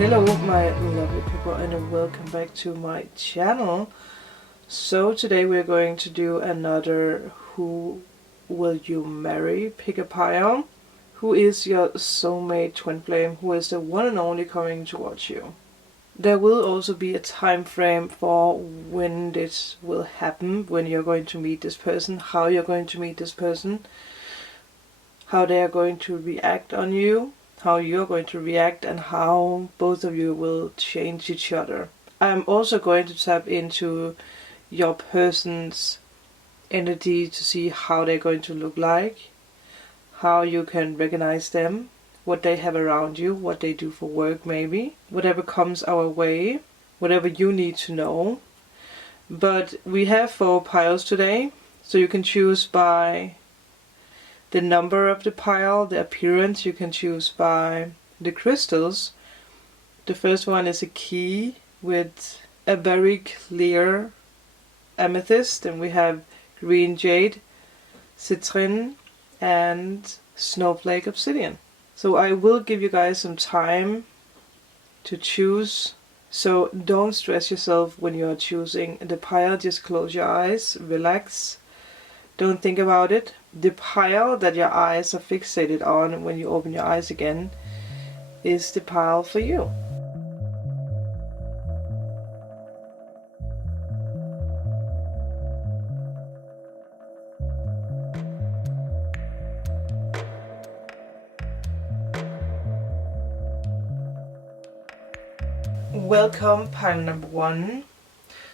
Hello my lovely people and welcome back to my channel. So today we're going to do another Who Will You Marry? Pick a pile. Who is your soulmate twin flame? Who is the one and only coming towards you? There will also be a time frame for when this will happen, when you're going to meet this person, how you're going to meet this person, how they are going to react on you, how you're going to react, and how both of you will change each other. I'm also going to tap into your person's energy to see how they're going to look like, how you can recognize them, what they have around you, what they do for work maybe, whatever comes our way, whatever you need to know. But we have 4 piles today, so you can choose by the number of the pile, the appearance. You can choose by the crystals. The first one is a key with a very clear amethyst, and we have green jade, citrine, and snowflake obsidian. So I will give you guys some time to choose. So don't stress yourself when you are choosing the pile. Just close your eyes, relax. Don't think about it. The pile that your eyes are fixated on when you open your eyes again is the pile for you. Welcome, pile number 1.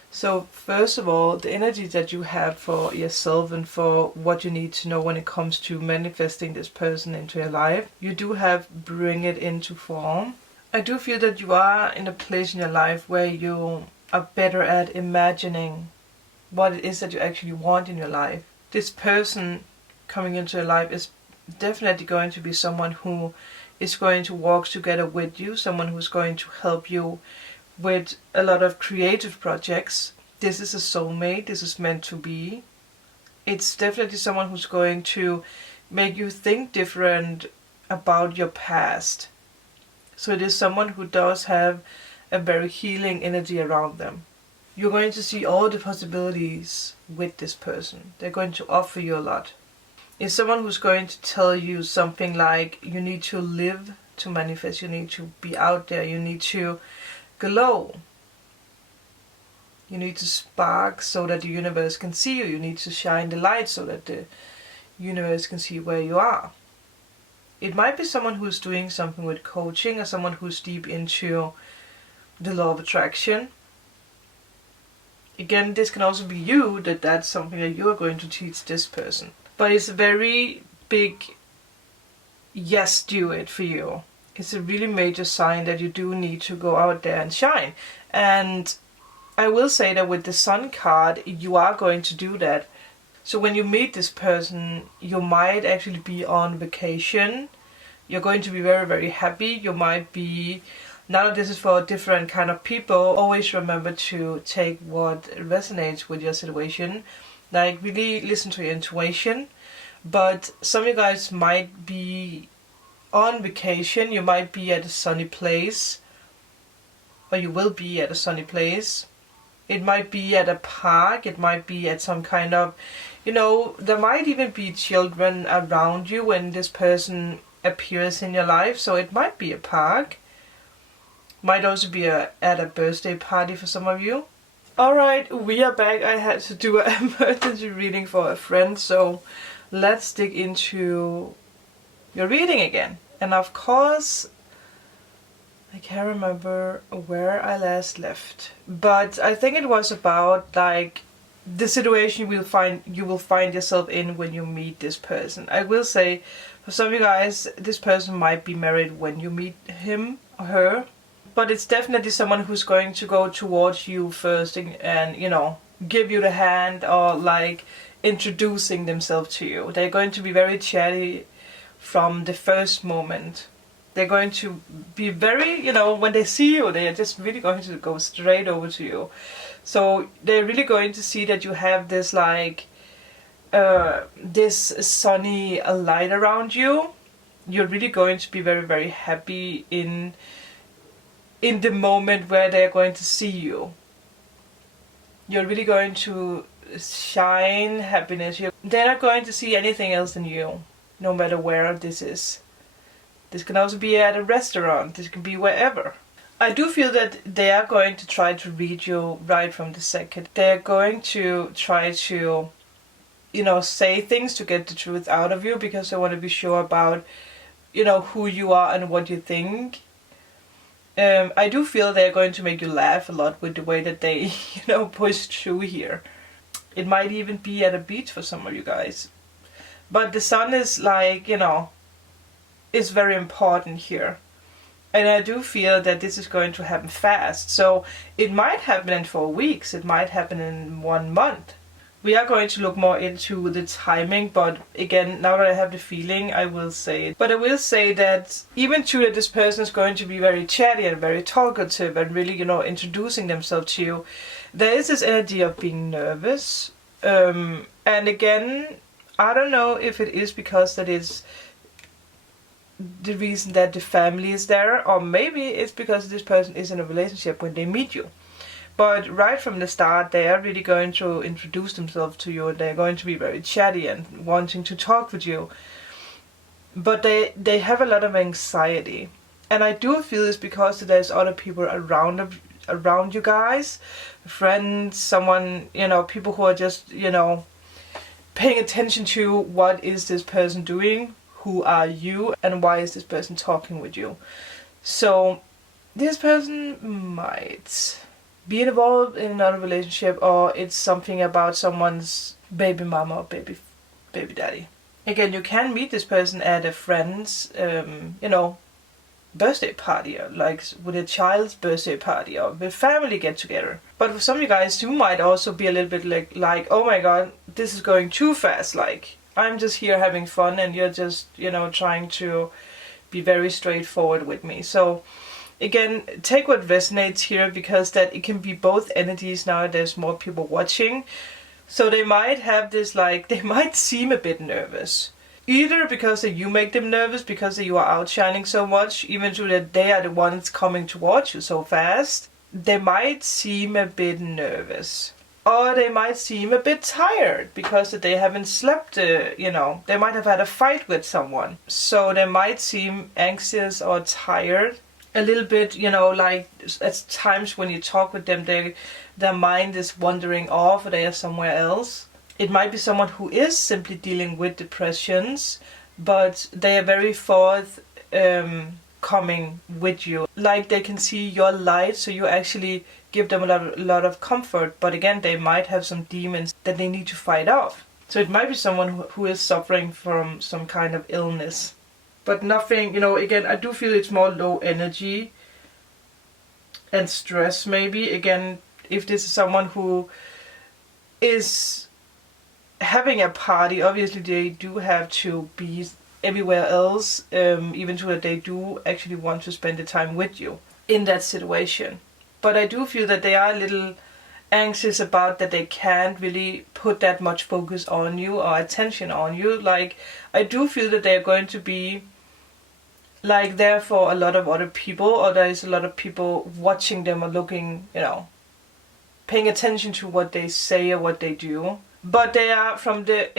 So first of all, the energy that you have for yourself and for what you need to know when it comes to manifesting this person into your life, you do have bring it into form. I do feel that you are in a place in your life where you are better at imagining what it is that you actually want in your life. This person coming into your life is definitely going to be someone who is going to walk together with you, someone who's going to help you with a lot of creative projects. This is a soulmate. This is meant to be. It's definitely someone who's going to make you think different about your past. So it is someone who does have a very healing energy around them. You're going to see all the possibilities with this person. They're going to offer you a lot. It's someone who's going to tell you something like you need to live to manifest, you need to be out there, you need to glow. You need to spark so that the universe can see you. You need to shine the light so that the universe can see where you are. It might be someone who's doing something with coaching, or someone who's deep into the law of attraction. Again, this can also be you, that's something that you are going to teach this person. But it's a very big yes, do it for you. It's a really major sign that you do need to go out there and shine. And I will say that with the Sun card, you are going to do that. So when you meet this person, you might actually be on vacation. You're going to be very, very happy. You might be... Now this is for different kind of people. Always remember to take what resonates with your situation. Like, really listen to your intuition. But some of you guys might be on vacation. You might be at a sunny place, or you will be at a sunny place. It might be at a park, it might be at some kind of, there might even be children around you when this person appears in your life. So it might be a park, might also be at a birthday party for some of you. Alright, we are back. I had to do an emergency reading for a friend, so let's dig into your reading again. And of course, I can't remember where I last left, but I think it was about like the situation you will find yourself in when you meet this person. I will say, for some of you guys, this person might be married when you meet him or her, but it's definitely someone who's going to go towards you first and give you the hand, or like introducing themselves to you. They're going to be very chatty from the first moment. They're going to be very, when they see you, they're just really going to go straight over to you. So they're really going to see that you have this like this sunny light around you. You're really going to be very, very happy in in the moment where they're going to see you. You're really going to shine happiness. They're not going to see anything else than you, no matter where this is. This can also be at a restaurant. This can be wherever. I do feel that they are going to try to read you right from the second. They're going to try to, say things to get the truth out of you, because they want to be sure about, who you are and what you think. I do feel they're going to make you laugh a lot with the way that they, push through here. It might even be at a beach for some of you guys. But the sun is is very important here. And I do feel that this is going to happen fast. So it might happen in 4 weeks. It might happen in 1 month. We are going to look more into the timing. But again, now that I have the feeling, I will say it. But I will say that even though that this person is going to be very chatty and very talkative and really, introducing themselves to you, there is this energy of being nervous. And again, I don't know if it is because that is the reason that the family is there, or maybe it's because this person is in a relationship when they meet you. But right from the start, they are really going to introduce themselves to you, and they're going to be very chatty and wanting to talk with you. But they have a lot of anxiety. And I do feel it's because there's other people around you guys, friends, someone, people who are just, paying attention to what is this person doing, who are you, and why is this person talking with you. So this person might be involved in another relationship, or it's something about someone's baby mama or baby daddy. Again, you can meet this person at a friend's, birthday party, or like with a child's birthday party, or with family get together. But for some of you guys, you might also be a little bit like, oh my god, this is going too fast. Like, I'm just here having fun, and you're just, trying to be very straightforward with me. So again, take what resonates here, because that it can be both energies now. There's more people watching. So they might have this, they might seem a bit nervous. Either because that you make them nervous, because that you are outshining so much, even though that they are the ones coming towards you so fast. They might seem a bit nervous. Or they might seem a bit tired because they haven't slept, they might have had a fight with someone. So they might seem anxious or tired. A little bit, at times when you talk with them, their mind is wandering off, or they are somewhere else. It might be someone who is simply dealing with depressions, but they are very forthcoming with you. Like, they can see your light, so you actually give them a lot of comfort. But again, they might have some demons that they need to fight off. So it might be someone who is suffering from some kind of illness. But nothing, again, I do feel it's more low energy and stress maybe. Again, if this is someone who is having a party, obviously they do have to be everywhere else, even though that they do actually want to spend the time with you in that situation. But I do feel that they are a little anxious about that they can't really put that much focus on you or attention on you. Like, I do feel that they're going to be there for a lot of other people, or there is a lot of people watching them or looking, paying attention to what they say or what they do. But they are, from the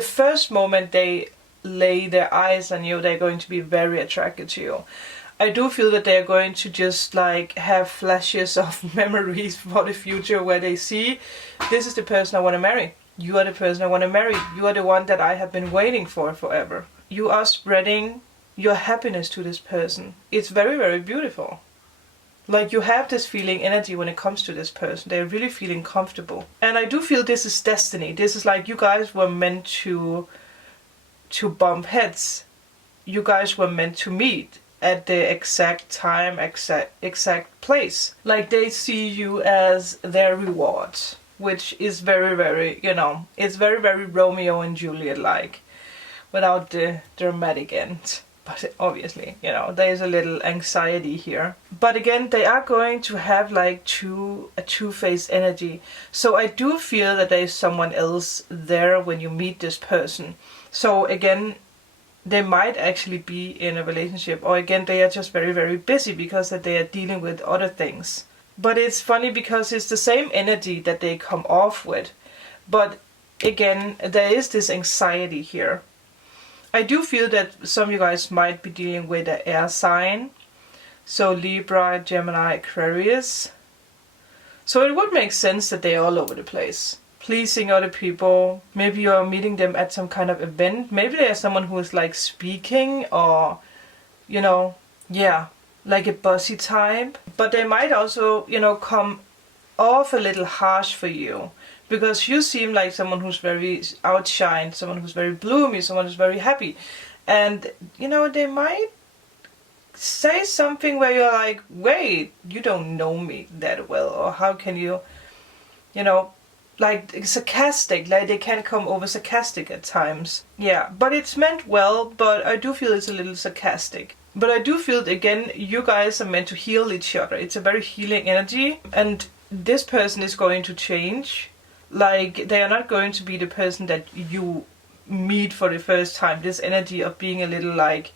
first moment they lay their eyes on you, they're going to be very attracted to you. I do feel that they're going to just have flashes of memories for the future, where they see, this is the person I want to marry. You are the person I want to marry. You are the one that I have been waiting for forever. You are spreading your happiness to this person. It's very, very beautiful. You have this feeling energy when it comes to this person. They're really feeling comfortable. And I do feel this is destiny. This is you guys were meant to bump heads. You guys were meant to meet at the exact time, exact place. They see you as their reward, which is very, very, it's very, very Romeo and Juliet without the dramatic end. But obviously, there is a little anxiety here. But again, they are going to have a two-faced energy. So I do feel that there is someone else there when you meet this person. So again, they might actually be in a relationship, or again they are just very, very busy because that they are dealing with other things. But it's funny because it's the same energy that they come off with, but again there is this anxiety here. I do feel that some of you guys might be dealing with an air sign, so Libra, Gemini, Aquarius. So it would make sense that they're all over the place, pleasing other people. Maybe you're meeting them at some kind of event. Maybe they're someone who is like speaking, or, you know, yeah, like a bossy type. But they might also, you know, come off a little harsh for you, because you seem like someone who's very outshined, someone who's very bloomy, someone who's very happy. And, you know, they might say something where you're like, wait, you don't know me that well, or how can you, you know, like sarcastic, like they can come over sarcastic at times. Yeah, but it's meant well, but I do feel it's a little sarcastic. But I do feel, again, you guys are meant to heal each other. It's a very healing energy, and this person is going to change. Like, they are not going to be the person that you meet for the first time. This energy of being a little like,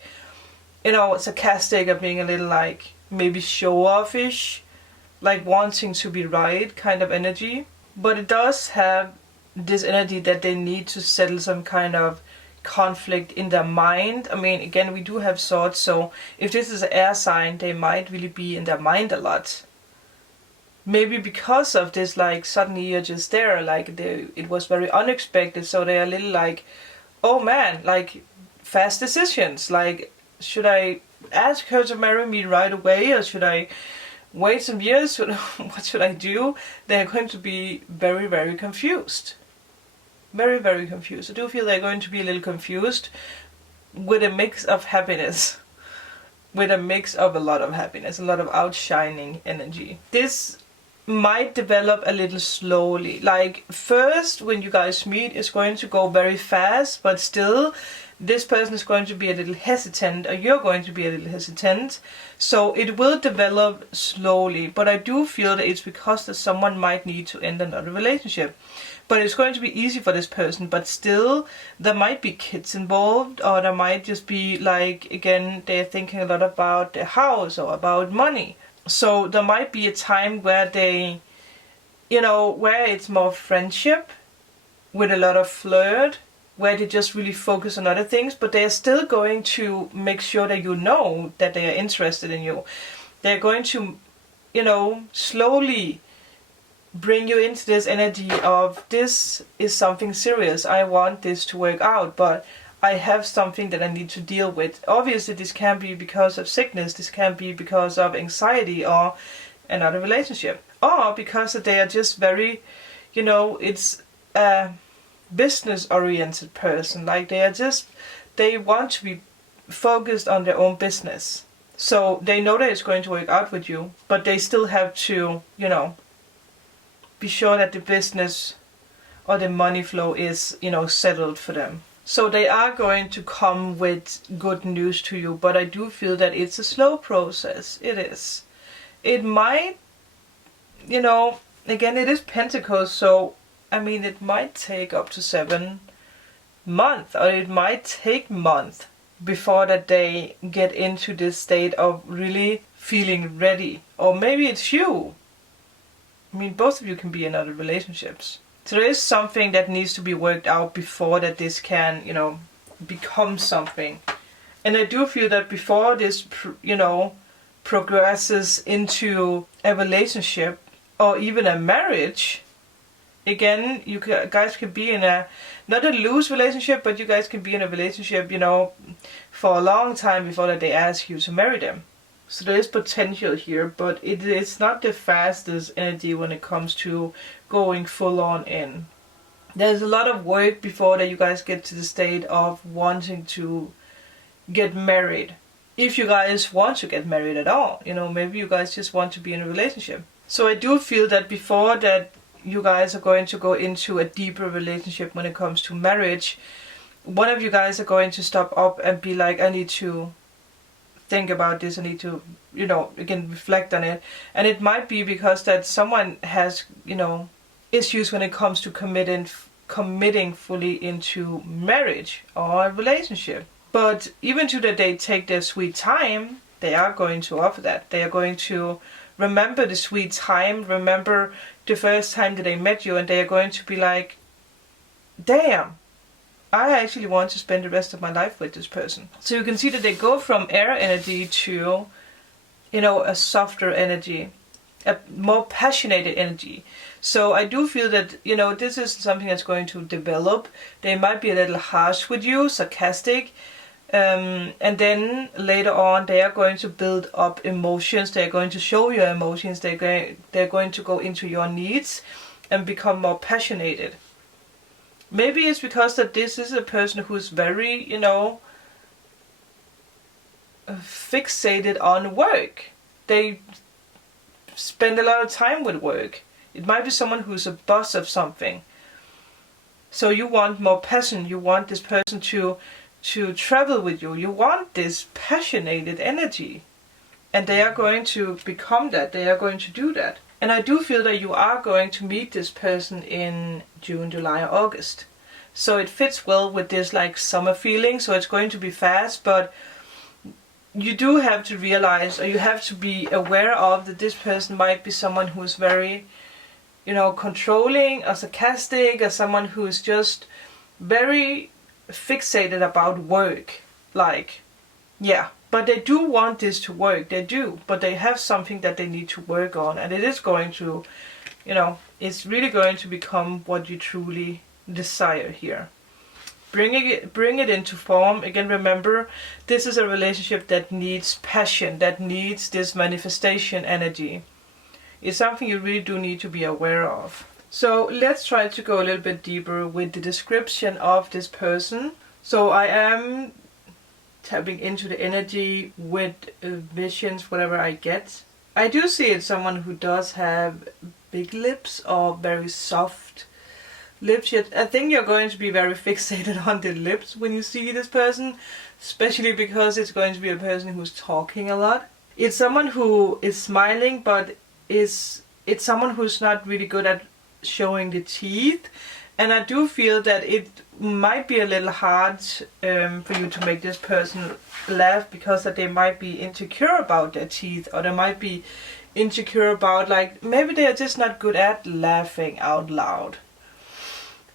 you know, sarcastic, or being a little like maybe show-offish, like wanting to be right kind of energy. But it does have this energy that they need to settle some kind of conflict in their mind. I mean, again, we do have swords, so if this is an air sign, they might really be in their mind a lot. Maybe because of this, like, suddenly you're just there, like, it was very unexpected, so they're a little like, oh man, like, fast decisions, like, should I ask her to marry me right away, or should I wait some years? What should I do? They're going to be very, very confused. Very, very confused. I do feel they're going to be a little confused, with a mix of happiness. With a mix of a lot of happiness, a lot of outshining energy. This might develop a little slowly. Like, first, when you guys meet, it's going to go very fast, but still, this person is going to be a little hesitant, or you're going to be a little hesitant. So it will develop slowly, but I do feel that it's because that someone might need to end another relationship. But it's going to be easy for this person, but still there might be kids involved, or there might just be like, again, they're thinking a lot about their house or about money. So there might be a time where they, you know, where it's more friendship with a lot of flirt, where they just really focus on other things, but they're still going to make sure that you know that they are interested in you. They're going to, you know, slowly bring you into this energy of, this is something serious, I want this to work out, but I have something that I need to deal with. Obviously this can be because of sickness, this can be because of anxiety or another relationship, or because they are just very, you know, it's a business oriented person, like they want to be focused on their own business. So they know that it's going to work out with you, but they still have to, you know, be sure that the business or the money flow is, you know, settled for them. So they are going to come with good news to you, but I do feel that it's a slow process. It is. It might, you know, again, it is Pentacles, so, I mean, it might take up to 7 months, or it might take months before that they get into this state of really feeling ready. Or maybe it's you. I mean, both of you can be in other relationships. So there is something that needs to be worked out before that this can, you know, become something. And I do feel that before this, you know, progresses into a relationship or even a marriage, again, you guys could be in a, not a loose relationship, but you guys can be in a relationship, you know, for a long time before that they ask you to marry them. So there is potential here, but it's not the fastest energy when it comes to going full on in. There's a lot of work before that you guys get to the state of wanting to get married. If you guys want to get married at all, you know, maybe you guys just want to be in a relationship. So I do feel that before that you guys are going to go into a deeper relationship when it comes to marriage, one of you guys are going to stop up and be like, I need to think about this, I need to, you know, again, reflect on it. And it might be because that someone has, you know, issues when it comes to committing fully into marriage or a relationship. But even to that they take their sweet time, they are going to offer that. They are going to remember the sweet time, remember the first time that they met you, and they are going to be like, damn, I actually want to spend the rest of my life with this person. So you can see that they go from air energy to, you know, a softer energy, a more passionate energy. So I do feel that, you know, this is something that's going to develop. They might be a little harsh with you, sarcastic, and then later on they are going to build up emotions. They're going to show your emotions. They're going to go into your needs and become more passionate. Maybe it's because that this is a person who's very, you know, fixated on work. They spend a lot of time with work. It might be someone who's a boss of something. So you want more passion. You want this person to travel with you. You want this passionate energy. And they are going to become that. They are going to do that. And I do feel that you are going to meet this person in June, July, or August. So it fits well with this like summer feeling. So it's going to be fast, but you do have to realize, or you have to be aware of, that this person might be someone who is very, you know, controlling or sarcastic, or someone who is just very fixated about work. Like, yeah. But they do want this to work, they do, but they have something that they need to work on, and it is going to, you know, it's really going to become what you truly desire here. Bring it into form. Again, remember, this is a relationship that needs passion, that needs this manifestation energy. It's something you really do need to be aware of. So let's try to go a little bit deeper with the description of this person. So I am tapping into the energy with visions, whatever I get. I do see it's someone who does have big lips or very soft lips. Yet I think you're going to be very fixated on the lips when you see this person, especially because it's going to be a person who's talking a lot. It's someone who is smiling, but it's someone who's not really good at showing the teeth. And I do feel that it might be a little hard for you to make this person laugh, because that they might be insecure about their teeth, or they might be insecure about, like, maybe they are just not good at laughing out loud.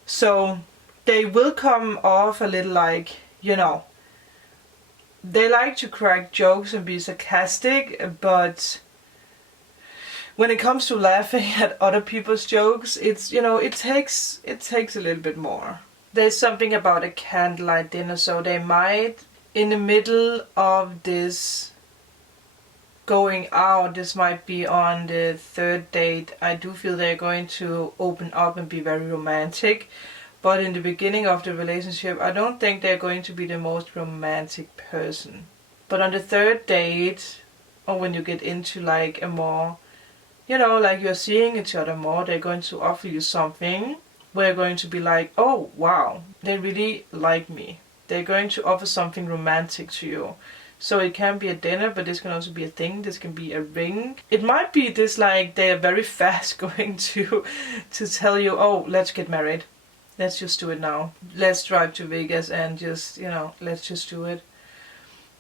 So they will come off a little like, you know, they like to crack jokes and be sarcastic, but when it comes to laughing at other people's jokes, it's, you know, it takes a little bit more. There's something about a candlelight dinner, so they might, in the middle of this going out, this might be on the third date, I do feel they're going to open up and be very romantic. But in the beginning of the relationship, I don't think they're going to be the most romantic person. But on the third date, or when you get into like a more, you know, like you're seeing each other more, they're going to offer you something where you're going to be like, oh wow, they really like me. They're going to offer something romantic to you. So it can be a dinner, but this can also be a thing. This can be a ring. It might be this, like, they are very fast going to tell you, oh, let's get married. Let's just do it now. Let's drive to Vegas and just, you know, let's just do it.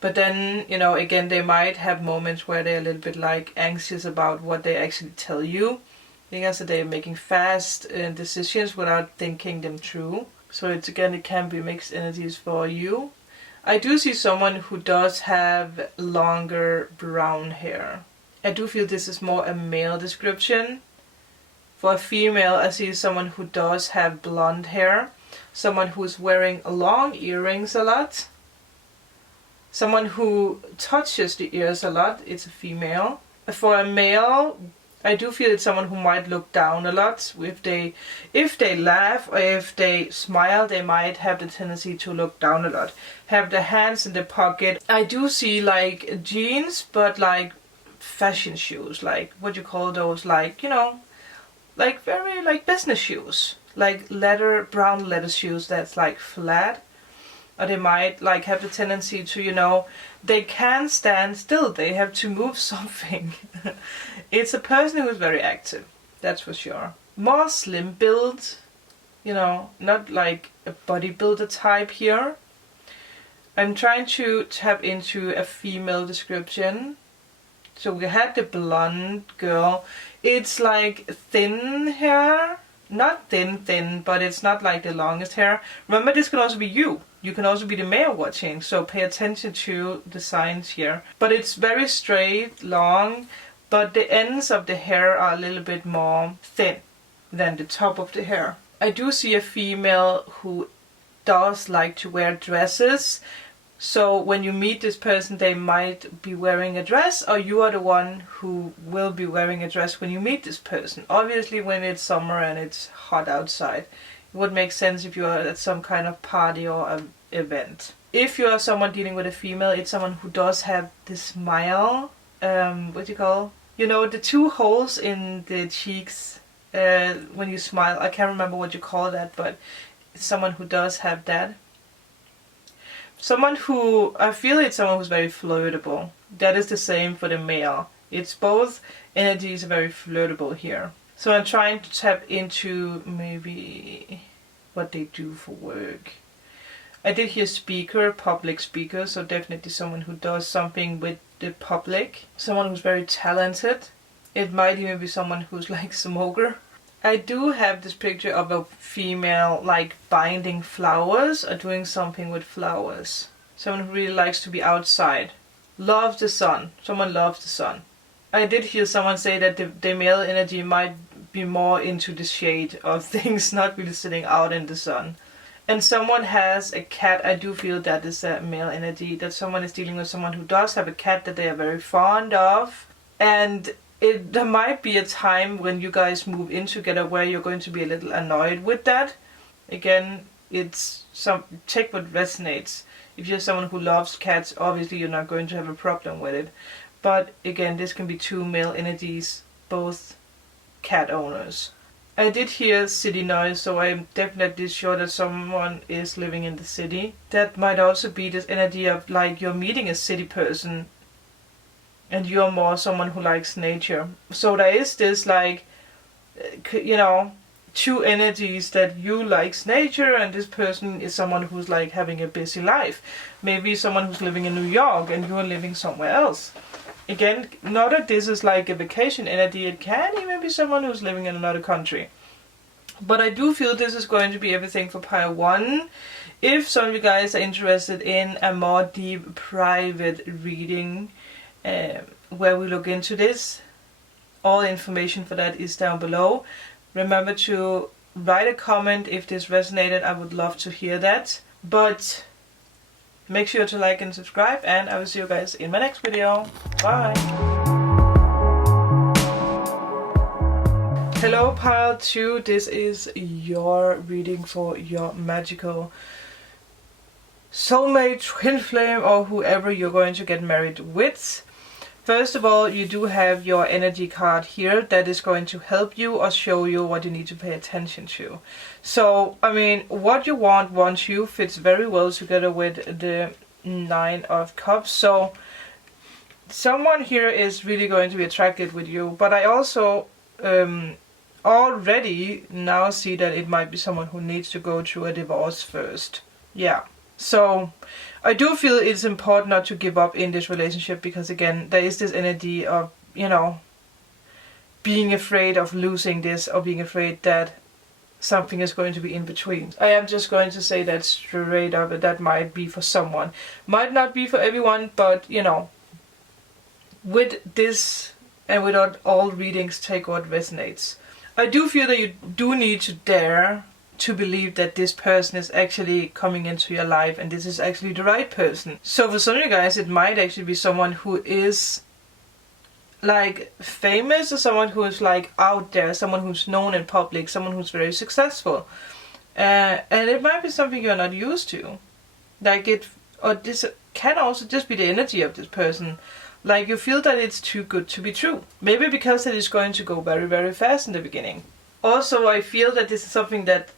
But then, you know, again, they might have moments where they're a little bit like anxious about what they actually tell you. Because they're making fast decisions without thinking them through. So it's, again, it can be mixed energies for you. I do see someone who does have longer brown hair. I do feel this is more a male description. For a female, I see someone who does have blonde hair. Someone who's wearing long earrings a lot. Someone who touches the ears a lot. It's a female. For a male, I do feel it's someone who might look down a lot. If they laugh or if they smile, they might have the tendency to look down a lot. Have their hands in the pocket. I do see like jeans, but like fashion shoes. Like, what you call those? Like, you know, like very like business shoes. Like brown leather shoes that's like flat. Or they might like have the tendency to, you know, they can't stand still. They have to move something. It's a person who is very active, that's for sure. More slim build, you know, not like a bodybuilder type here. I'm trying to tap into a female description. So we had the blonde girl. It's like thin hair. Not thin, but it's not like the longest hair. Remember, this can also be you. You can also be the male watching, so pay attention to the signs here. But it's very straight, long, but the ends of the hair are a little bit more thin than the top of the hair. I do see a female who does like to wear dresses. So when you meet this person, they might be wearing a dress, or you are the one who will be wearing a dress when you meet this person. Obviously, when it's summer and it's hot outside, it would make sense if you are at some kind of party or event. If you are someone dealing with a female, it's someone who does have this smile. What do you call? You know, the two holes in the cheeks when you smile. I can't remember what you call that, but it's someone who does have that. Someone who, I feel it's someone who's very flirtable. That is the same for the male. It's both energies are very flirtable here. So I'm trying to tap into maybe what they do for work. I did hear speaker, public speaker, so definitely someone who does something with the public. Someone who's very talented. It might even be someone who's like smoker. I do have this picture of a female like binding flowers or doing something with flowers. Someone who really likes to be outside. Loves the sun. Someone loves the sun. I did hear someone say that the male energy might be more into the shade of things, not really sitting out in the sun. And someone has a cat. I do feel that is a male energy. That someone is dealing with someone who does have a cat that they are very fond of. And there might be a time when you guys move in together where you're going to be a little annoyed with that. Again, it's check what resonates. If you're someone who loves cats, obviously you're not going to have a problem with it. But again, this can be two male energies, both cat owners. I did hear city noise, so I'm definitely sure that someone is living in the city. That might also be this energy of like you're meeting a city person and you're more someone who likes nature. So there is this like, you know, two energies, that you likes nature and this person is someone who's like having a busy life. Maybe someone who's living in New York and you're living somewhere else. Again, not that this is like a vacation energy, it can even be someone who's living in another country. But I do feel this is going to be everything for pile 1. If some of you guys are interested in a more deep private reading where we look into this, all information for that is down below. Remember to write a comment if this resonated. I would love to hear that. But make sure to like and subscribe, and I will see you guys in my next video. Bye! Hello pile 2, this is your reading for your magical soulmate, twin flame, or whoever you're going to get married with. First of all, you do have your energy card here that is going to help you or show you what you need to pay attention to. So, I mean, what you wants you fits very well together with the 9 of Cups. So, someone here is really going to be attracted with you. But I also already now see that it might be someone who needs to go through a divorce first. Yeah. So, I do feel it's important not to give up in this relationship, because again, there is this energy of, you know, being afraid of losing this, or being afraid that something is going to be in between. I am just going to say that straight up, that might be for someone. Might not be for everyone, but you know, with this and without all readings, take what resonates. I do feel that you do need to dare to believe that this person is actually coming into your life and this is actually the right person. So for some of you guys, it might actually be someone who is like famous, or someone who is like out there, someone who's known in public, someone who's very successful. And it might be something you're not used to. Like this can also just be the energy of this person. Like you feel that it's too good to be true. Maybe because it is going to go very, very fast in the beginning. Also, I feel that this is something that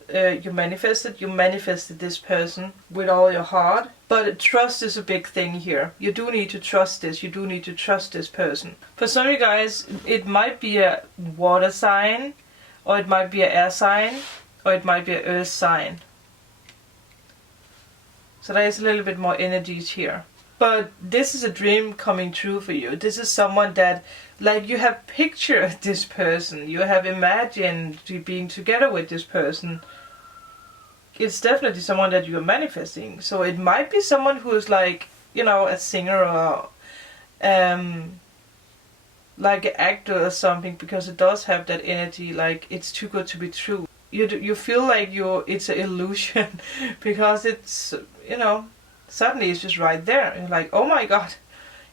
you manifested. You manifested this person with all your heart. But trust is a big thing here. You do need to trust this. You do need to trust this person. For some of you guys, it might be a water sign, or it might be an air sign, or it might be an earth sign. So there is a little bit more energies here. But this is a dream coming true for you. This is someone that, like, you have pictured this person. You have imagined you being together with this person. It's definitely someone that you are manifesting. So it might be someone who is like, you know, a singer or like an actor or something, because it does have that energy, like it's too good to be true. You feel like it's an illusion because it's, you know, suddenly it's just right there. You're like, oh my god.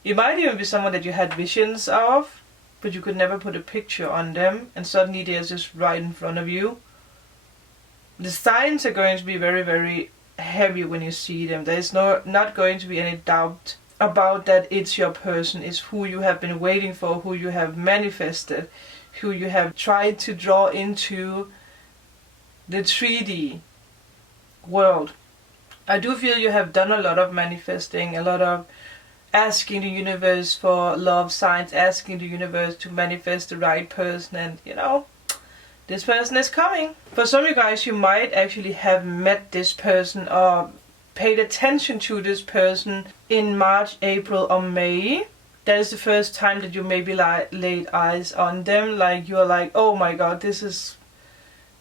It might even be someone that you had visions of, but you could never put a picture on them, and suddenly they're just right in front of you. The signs are going to be very, very heavy when you see them. There's not going to be any doubt about that it's your person, it's who you have been waiting for, who you have manifested, who you have tried to draw into the 3D world. I do feel you have done a lot of manifesting, a lot of asking the universe for love signs, asking the universe to manifest the right person, and you know, this person is coming. For some of you guys, you might actually have met this person or paid attention to this person in March, April or May. That is the first time that you maybe laid eyes on them. Like you're like, oh my god, this is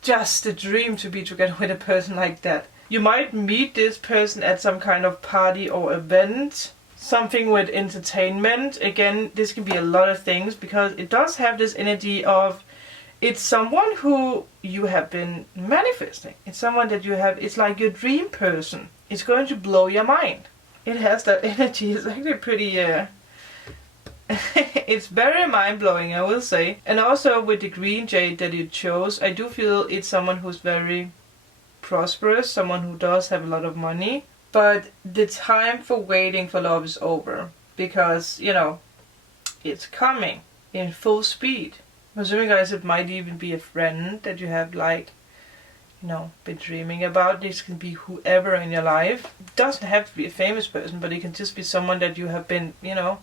just a dream to be together with a person like that. You might meet this person at some kind of party or event. Something with entertainment. Again, this can be a lot of things because it does have this energy of it's someone who you have been manifesting. It's someone that you have, it's like your dream person. It's going to blow your mind. It has that energy. It's actually pretty, it's very mind-blowing, I will say. And also with the green jade that you chose, I do feel it's someone who's very prosperous, someone who does have a lot of money. But the time for waiting for love is over. Because, you know, it's coming in full speed. For some of you guys, it might even be a friend that you have, like, you know, been dreaming about. This can be whoever in your life. It doesn't have to be a famous person, but it can just be someone that you have been, you know,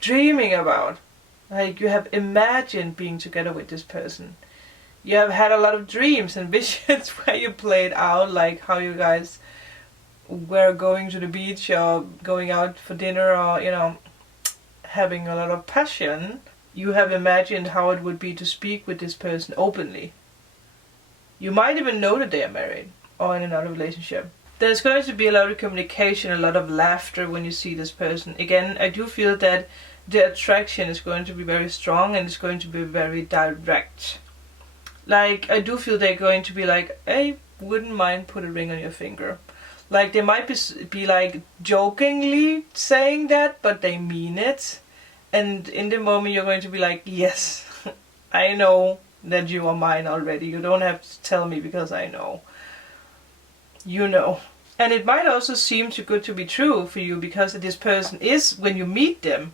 dreaming about. Like you have imagined being together with this person. You have had a lot of dreams and visions where you played out, like how you guys were going to the beach or going out for dinner or, you know, having a lot of passion. You have imagined how it would be to speak with this person openly. You might even know that they are married or in another relationship. There's going to be a lot of communication, a lot of laughter when you see this person. Again, I do feel that the attraction is going to be very strong and it's going to be very direct. Like, I do feel they're going to be like, I wouldn't mind put a ring on your finger. Like, they might be like jokingly saying that, but they mean it. And in the moment you're going to be like, yes, I know that you are mine already. You don't have to tell me because I know. You know. And it might also seem too good to be true for you because this person is, when you meet them,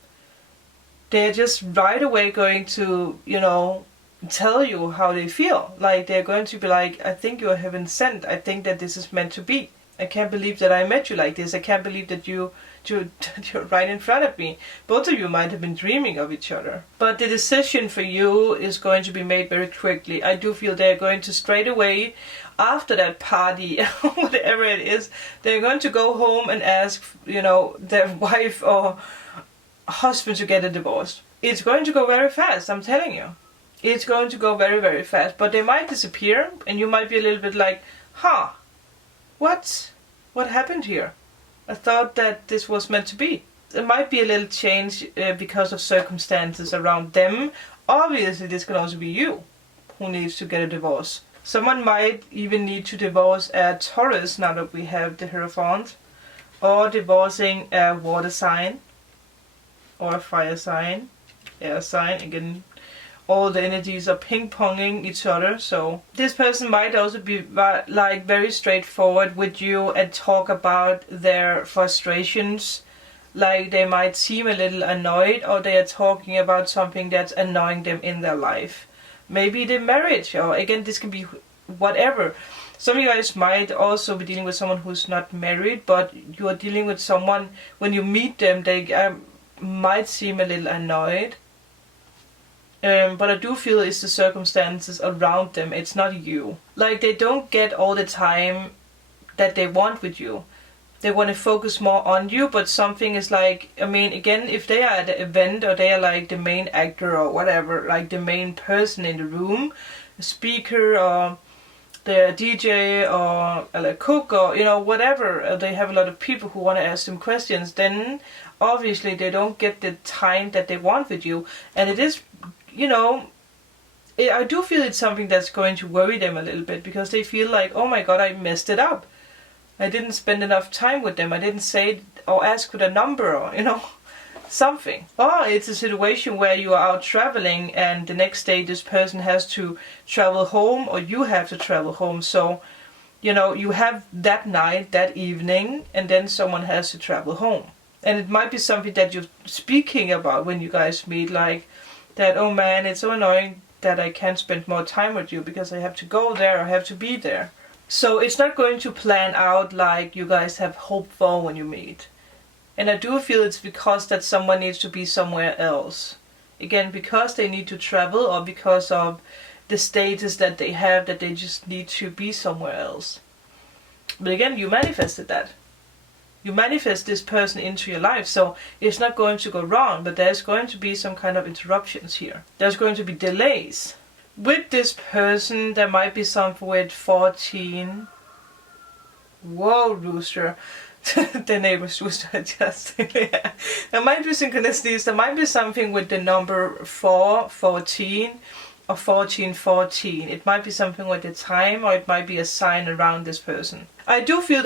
they're just right away going to, you know, tell you how they feel. Like they're going to be like, I think you're heaven sent. I think that this is meant to be. I can't believe that I met you like this. I can't believe that you're right in front of me. Both of you might have been dreaming of each other. But the decision for you is going to be made very quickly. I do feel they're going to straight away, after that party, whatever it is, they're going to go home and ask, you know, their wife or husband to get a divorce. It's going to go very fast, I'm telling you. It's going to go very, very fast. But they might disappear and you might be a little bit like, huh, what happened here? I thought that this was meant to be. There might be a little change because of circumstances around them. Obviously, this can also be you who needs to get a divorce. Someone might even need to divorce a Taurus now that we have the Hierophant. Or divorcing a water sign. Or a fire sign. Air sign. Again, all the energies are ping-ponging each other. So this person might also be like very straightforward with you and talk about their frustrations. Like they might seem a little annoyed or they are talking about something that's annoying them in their life. Maybe the marriage, or again this can be whatever. Some of you guys might also be dealing with someone who's not married, but you are dealing with someone, when you meet them, they might seem a little annoyed. But I do feel it's the circumstances around them, it's not you. Like they don't get all the time that they want with you. they want to focus more on you, but something is like, I mean, again, if they are at the event or they are like the main actor or whatever, like the main person in the room, the speaker or the DJ or a cook or, you know, whatever, they have a lot of people who want to ask them questions, then obviously they don't get the time that they want with you. And it is, you know, I do feel it's something that's going to worry them a little bit, because they feel like, oh my god, I messed it up. I didn't spend enough time with them. I didn't say or ask for the number or, you know, something. Or it's a situation where you are out traveling and the next day this person has to travel home or you have to travel home. So, you know, you have that night, that evening, and then someone has to travel home. And it might be something that you're speaking about when you guys meet, like that, oh man, it's so annoying that I can't spend more time with you because I have to go there, I have to be there. So it's not going to plan out like you guys have hoped for when you meet. And I do feel it's because that someone needs to be somewhere else. Again, because they need to travel or because of the status that they have, that they just need to be somewhere else. But again, you manifested that. You manifest this person into your life, so it's not going to go wrong, but there's going to be some kind of interruptions here. There's going to be delays. With this person, there might be something with 14. Whoa, rooster. The neighbor's rooster just. Yeah. There might be synchronicities. There might be something with the number 4, 14, or 14, 14. It might be something with the time, or it might be a sign around this person. I do feel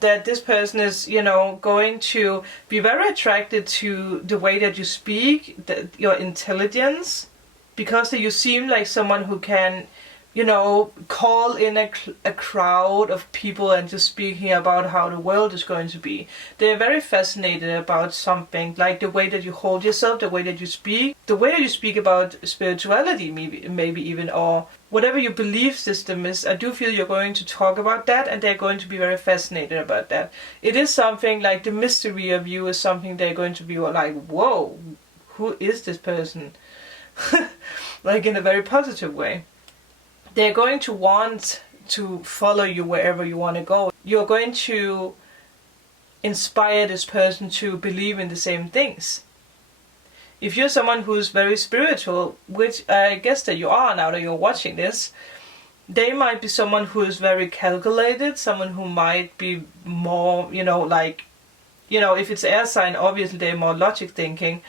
that this person is, you know, going to be very attracted to the way that you speak, your intelligence, because you seem like someone who can, you know, call in a crowd of people and just speaking about how the world is going to be. They're very fascinated about something, like the way that you hold yourself, the way that you speak, the way that you speak about spirituality, maybe even, or whatever your belief system is. I do feel you're going to talk about that, and they're going to be very fascinated about that. It is something like the mystery of you is something they're going to be like, whoa, who is this person? Like in a very positive way. They're going to want to follow you wherever you want to go. You're going to inspire this person to believe in the same things. If you're someone who's very spiritual, which I guess that you are now that you're watching this, they might be someone who is very calculated, someone who might be more, you know, like, you know, if it's air sign, obviously they're more logic thinking.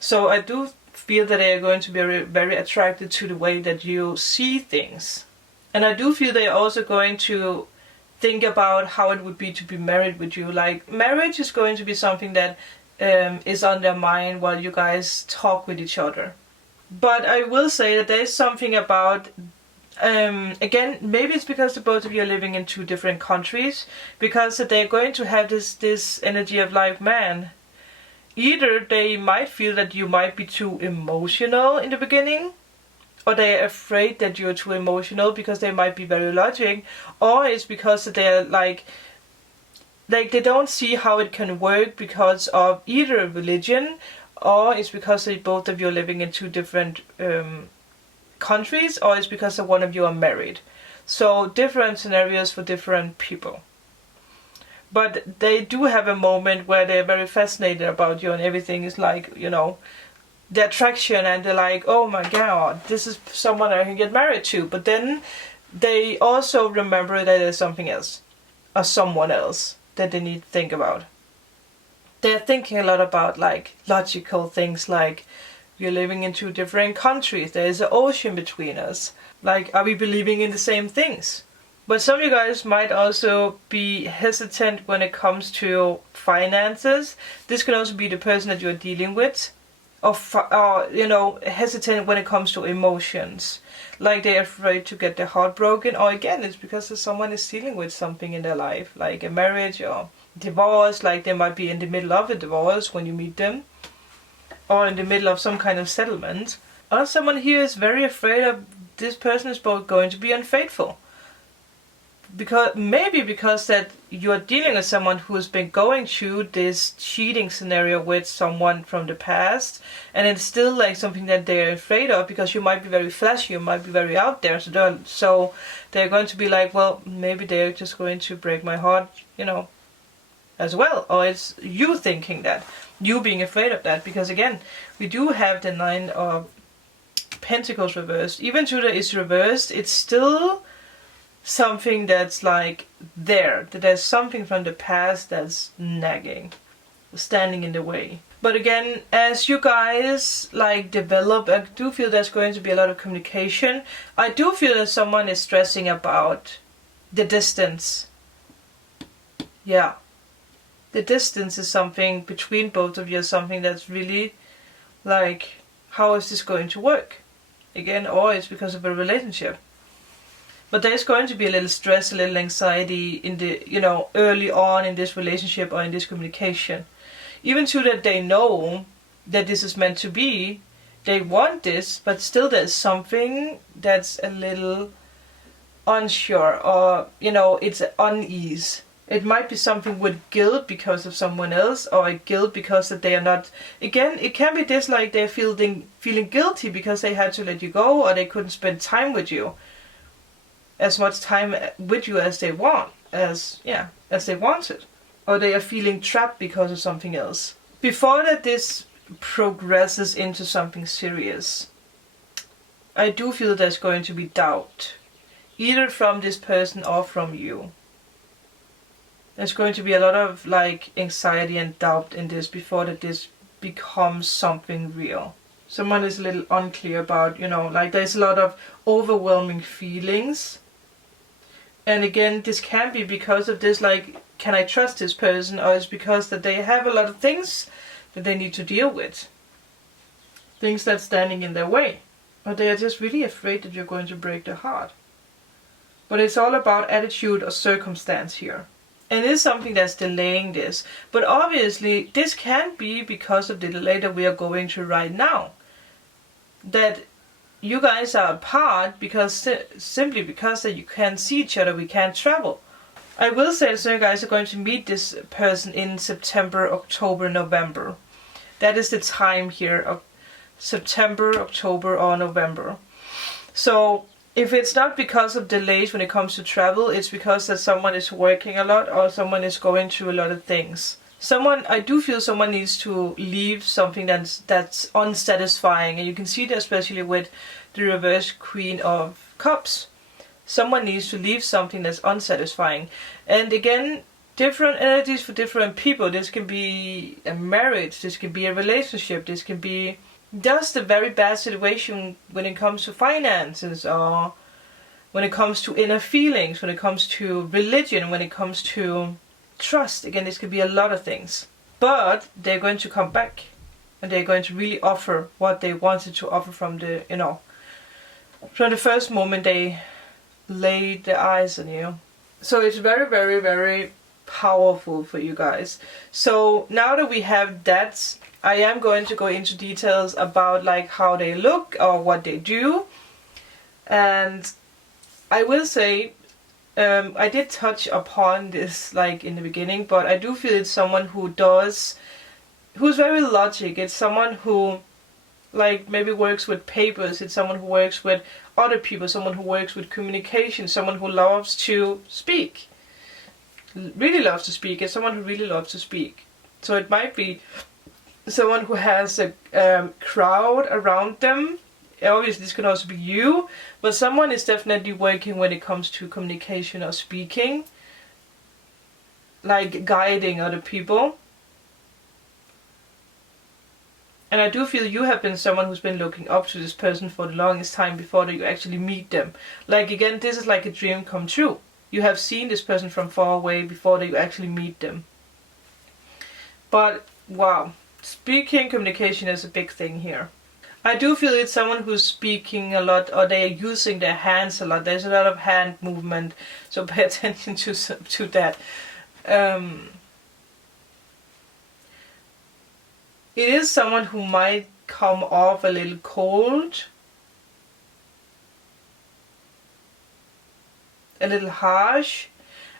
So I do feel that they are going to be very, very attracted to the way that you see things. And I do feel they are also going to think about how it would be to be married with you. Like, marriage is going to be something that is on their mind while you guys talk with each other. But I will say that there is something about, again, maybe it's because the both of you are living in 2 different countries, because they're going to have this energy of like, man, either they might feel that you might be too emotional in the beginning, or they're afraid that you're too emotional because they might be very logic, or it's because they're like they don't see how it can work because of either religion, or it's because they both of you are living in 2 different countries, or it's because one of you are married. So different scenarios for different people. But they do have a moment where they're very fascinated about you and everything is like, you know, the attraction, and they're like, oh my god, this is someone I can get married to. But then they also remember that there's something else, or someone else that they need to think about. They're thinking a lot about like logical things, like we're living in 2 different countries, there's an ocean between us. Like, are we believing in the same things? But some of you guys might also be hesitant when it comes to finances. This can also be the person that you're dealing with. Or you know, hesitant when it comes to emotions. Like they're afraid to get their heart broken. Or again, it's because someone is dealing with something in their life. Like a marriage or divorce. Like they might be in the middle of a divorce when you meet them. Or in the middle of some kind of settlement. Or someone here is very afraid of this person is both going to be unfaithful. Because that you're dealing with someone who's been going through this cheating scenario with someone from the past, and it's still like something that they're afraid of, because you might be very flashy, you might be very out there, so they're going to be like, well, maybe they're just going to break my heart, you know, as well, or it's you thinking that, you being afraid of that, because again, we do have the Nine of Pentacles reversed. Even though that is reversed, it's still something that's like there, that there's something from the past that's nagging, standing in the way. But again, as you guys like develop, I do feel there's going to be a lot of communication. I do feel that someone is stressing about the distance. Yeah. The distance is something between both of you, something that's really like, how is this going to work? Again, or it's because of a relationship. But there's going to be a little stress, a little anxiety in the, you know, early on in this relationship or in this communication. Even so that they know that this is meant to be, they want this, but still there's something that's a little unsure, or, you know, it's unease. It might be something with guilt because of someone else, or a guilt because that they are not, again, it can be this like they're feeling guilty because they had to let you go, or they couldn't spend time with you, as much time with you as they want, as they wanted. Or they are feeling trapped because of something else. Before that this progresses into something serious, I do feel there's going to be doubt, either from this person or from you. There's going to be a lot of like anxiety and doubt in this before that this becomes something real. Someone is a little unclear about, you know, like there's a lot of overwhelming feelings. And again, this can be because of this, like, can I trust this person, or it's because that they have a lot of things that they need to deal with. Things that's standing in their way. Or they are just really afraid that you're going to break their heart. But it's all about attitude or circumstance here. And it is something that's delaying this. But obviously, this can be because of the delay that we are going through right now. That you guys are apart because simply because that you can't see each other, we can't travel. I will say that you guys are going to meet this person in September, October, November. That is the time here of September, October, or November. So if it's not because of delays when it comes to travel, it's because that someone is working a lot or someone is going through a lot of things. I do feel someone needs to leave something that's unsatisfying, and you can see that especially with the reverse Queen of Cups. Someone needs to leave something that's unsatisfying. And again, different energies for different people. This can be a marriage, this can be a relationship, this can be just a very bad situation when it comes to finances, or when it comes to inner feelings, when it comes to religion, when it comes to trust. Again, this could be a lot of things. But they're going to come back, and they're going to really offer what they wanted to offer from the, you know, from the first moment they laid their eyes on you. So it's very, very, very powerful for you guys. So now that we have that, I am going to go into details about like how they look or what they do. And I will say, I did touch upon this like in the beginning, but I do feel it's someone who's very logic. It's someone who like maybe works with papers. It's someone who works with other people, someone who works with communication, someone who loves to speak. Really loves to speak. It's someone who really loves to speak. So it might be someone who has a crowd around them. Obviously this can also be you, but someone is definitely working when it comes to communication or speaking, like guiding other people. And I do feel you have been someone who's been looking up to this person for the longest time before that you actually meet them. Like again, this is like a dream come true. You have seen this person from far away before that you actually meet them. But wow, speaking, communication is a big thing here. I do feel it's someone who's speaking a lot, or they are using their hands a lot. There's a lot of hand movement, so pay attention to that. It is someone who might come off a little cold, a little harsh,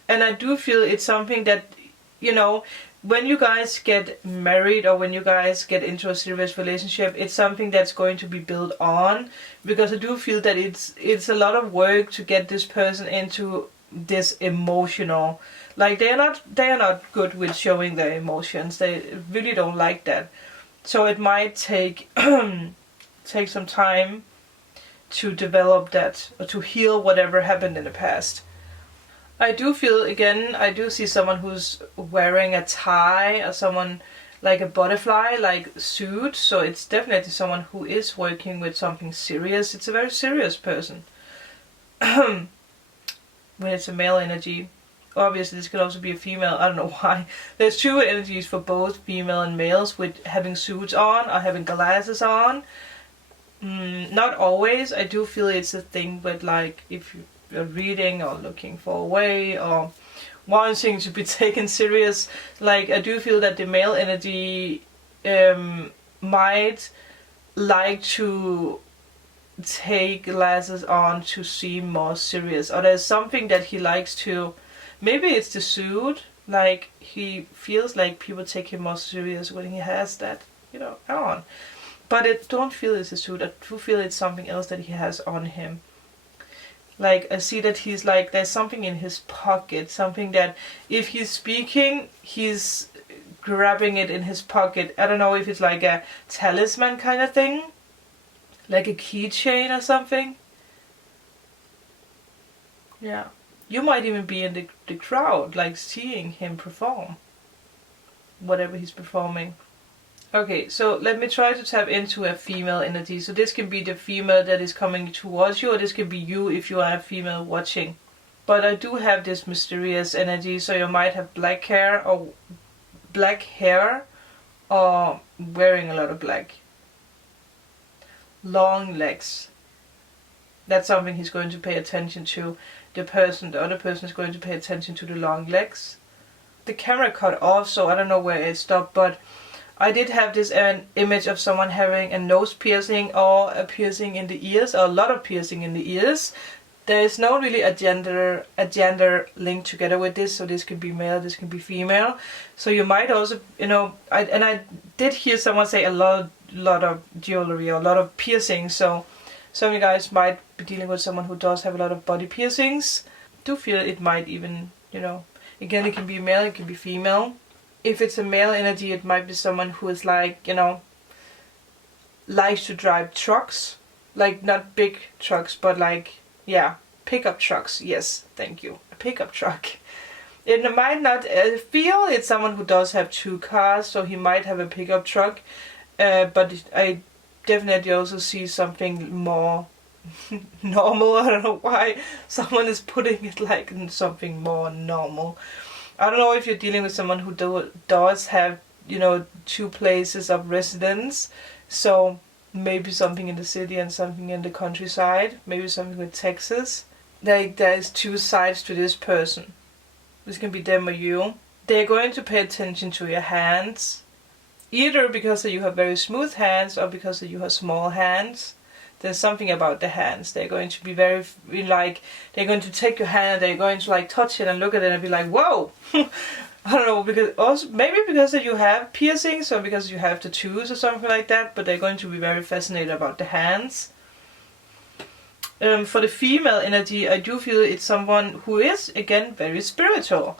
and I do feel it's something that, you know, when you guys get married or when you guys get into a serious relationship, it's something that's going to be built on, because I do feel that it's a lot of work to get this person into this emotional, Like they are not good with showing their emotions. They really don't like that. So it might take take some time to develop that, or to heal whatever happened in the past. I do feel, again, I do see someone who's wearing a tie, or someone like a butterfly like suit. So it's definitely someone who is working with something serious. It's a very serious person. When it's a male energy. Obviously this could also be a female, I don't know why. There's two energies for both female and males, with having suits on or having glasses on. Not always. I do feel it's a thing with, like, if you're reading or looking for a way or wanting to be taken serious, like, I do feel that the male energy might like to take glasses on to seem more serious, or there's something that he likes to. Maybe it's the suit, like he feels like people take him more serious when he has that, on. But I don't feel it's a suit. I do feel it's something else that he has on him. Like, I see that he's like, there's something in his pocket, something that if he's speaking, he's grabbing it in his pocket. I don't know if it's like a talisman kind of thing, like a keychain or something. Yeah. You might even be in the crowd, like seeing him perform whatever he's performing. Okay, so let me try to tap into a female energy. So this can be the female that is coming towards you, or this can be you if you are a female watching. But I do have this mysterious energy, so you might have black hair or wearing a lot of black. Long legs. That's something he's going to pay attention to. The other person is going to pay attention to the long legs. The camera cut off, so I don't know where it stopped, but I did have this image of someone having a nose piercing or a piercing in the ears, or a lot of piercing in the ears. There is no really a gender linked together with this, so this could be male, this could be female. So you might also, I did hear someone say a lot of jewelry or a lot of piercings, so some of you guys might be dealing with someone who does have a lot of body piercings. I do feel it might even, again, it can be male, it can be female. If it's a male energy, it might be someone who is like, likes to drive trucks. Like, not big trucks, but like, yeah, pickup trucks. Yes, thank you. A pickup truck. It might not feel it's someone who does have two cars, so he might have a pickup truck. But I definitely also see something more normal. I don't know why someone is putting it like in something more normal. I don't know if you're dealing with someone who does have, two places of residence. So maybe something in the city and something in the countryside. Maybe something with Texas. Like, there's two sides to this person. This can be them or you. They're going to pay attention to your hands. Either because you have very smooth hands or because you have small hands. There's something about the hands. They're going to be very, like, they're going to take your hand and they're going to like touch it and look at it and be like, whoa! I don't know, maybe because you have piercings or because you have tattoos or something like that, but they're going to be very fascinated about the hands. For the female energy, I do feel it's someone who is, again, very spiritual.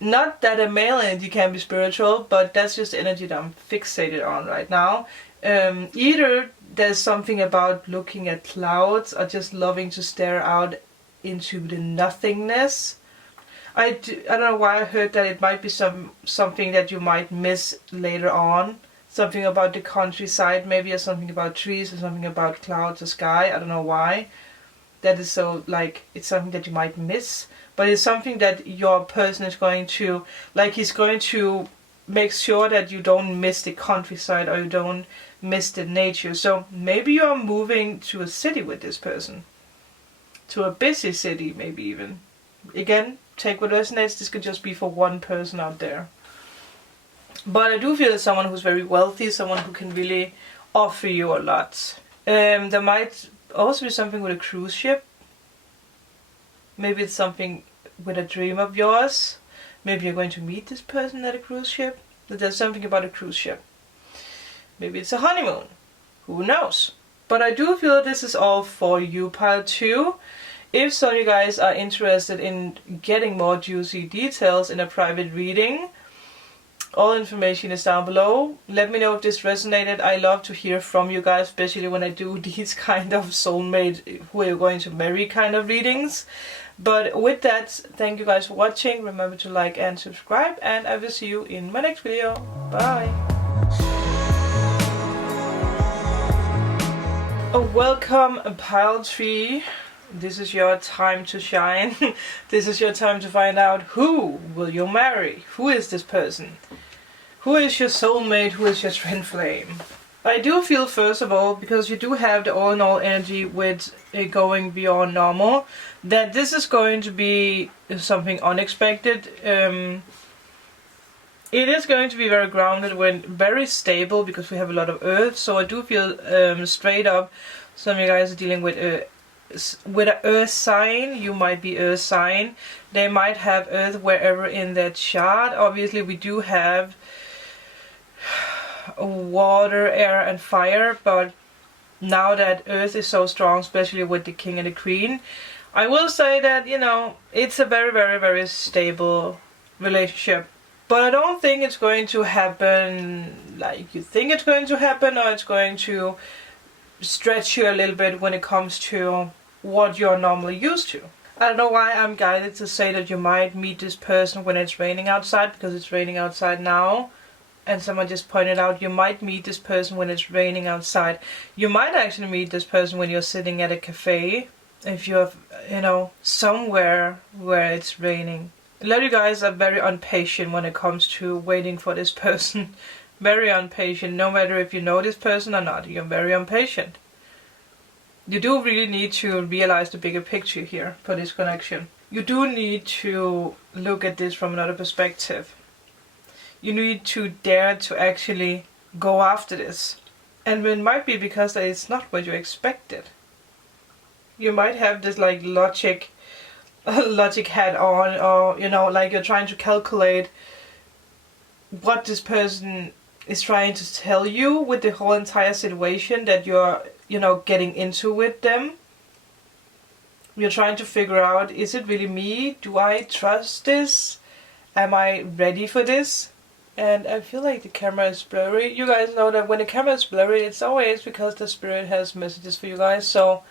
Not that a male energy can be spiritual, but that's just the energy that I'm fixated on right now. Either there's something about looking at clouds or just loving to stare out into the nothingness. I don't know why I heard that it might be something that you might miss later on. Something about the countryside maybe, or something about trees, or something about clouds or sky. I don't know why. That is so, like, it's something that you might miss. But it's something that your person is going to, like, he's going to make sure that you don't miss the countryside or you don't miss the nature. So maybe you are moving to a city with this person. To a busy city, maybe even. Again, take what resonates. This could just be for one person out there. But I do feel it's someone who's very wealthy, someone who can really offer you a lot. There might also be something with a cruise ship. Maybe it's something with a dream of yours. Maybe you're going to meet this person at a cruise ship. But there's something about a cruise ship. Maybe it's a honeymoon. Who knows? But I do feel this is all for you, pile 2. If some of you guys are interested in getting more juicy details in a private reading, all information is down below. Let me know if this resonated. I love to hear from you guys, especially when I do these kind of soulmate, who are you going to marry kind of readings. But with that, thank you guys for watching. Remember to like and subscribe, and I will see you in my next video. Bye. Welcome, pile tree. This is your time to shine. This is your time to find out who will you marry. Who is this person? Who is your soulmate? Who is your twin flame? I do feel, first of all, because you do have the all-in-all energy with it going beyond normal, that this is going to be something unexpected. It is going to be very grounded and very stable, because we have a lot of earth. So I do feel straight up, some of you guys are dealing with an earth sign. You might be earth sign. They might have earth wherever in their chart. Obviously we do have water, air and fire, but now that earth is so strong, especially with the king and the queen, I will say that, you know, it's a very, very, very stable relationship. But I don't think it's going to happen like you think it's going to happen, or it's going to stretch you a little bit when it comes to what you're normally used to. I don't know why I'm guided to say that you might meet this person when it's raining outside, because it's raining outside now. And someone just pointed out you might meet this person when it's raining outside. You might actually meet this person when you're sitting at a cafe, if you're, you know, somewhere where it's raining. A lot of you guys are very impatient when it comes to waiting for this person. Very impatient, no matter if you know this person or not. You're very impatient. You do really need to realize the bigger picture here for this connection. You do need to look at this from another perspective. You need to dare to actually go after this. And it might be because it's not what you expected. You might have this like logic hat on, or, you know, like you're trying to calculate what this person is trying to tell you with the whole entire situation that you're, you know, getting into with them. You're trying to figure out, is it really me? Do I trust this? Am I ready for this? And I feel like the camera is blurry. You guys know that when the camera is blurry, it's always because the spirit has messages for you guys. So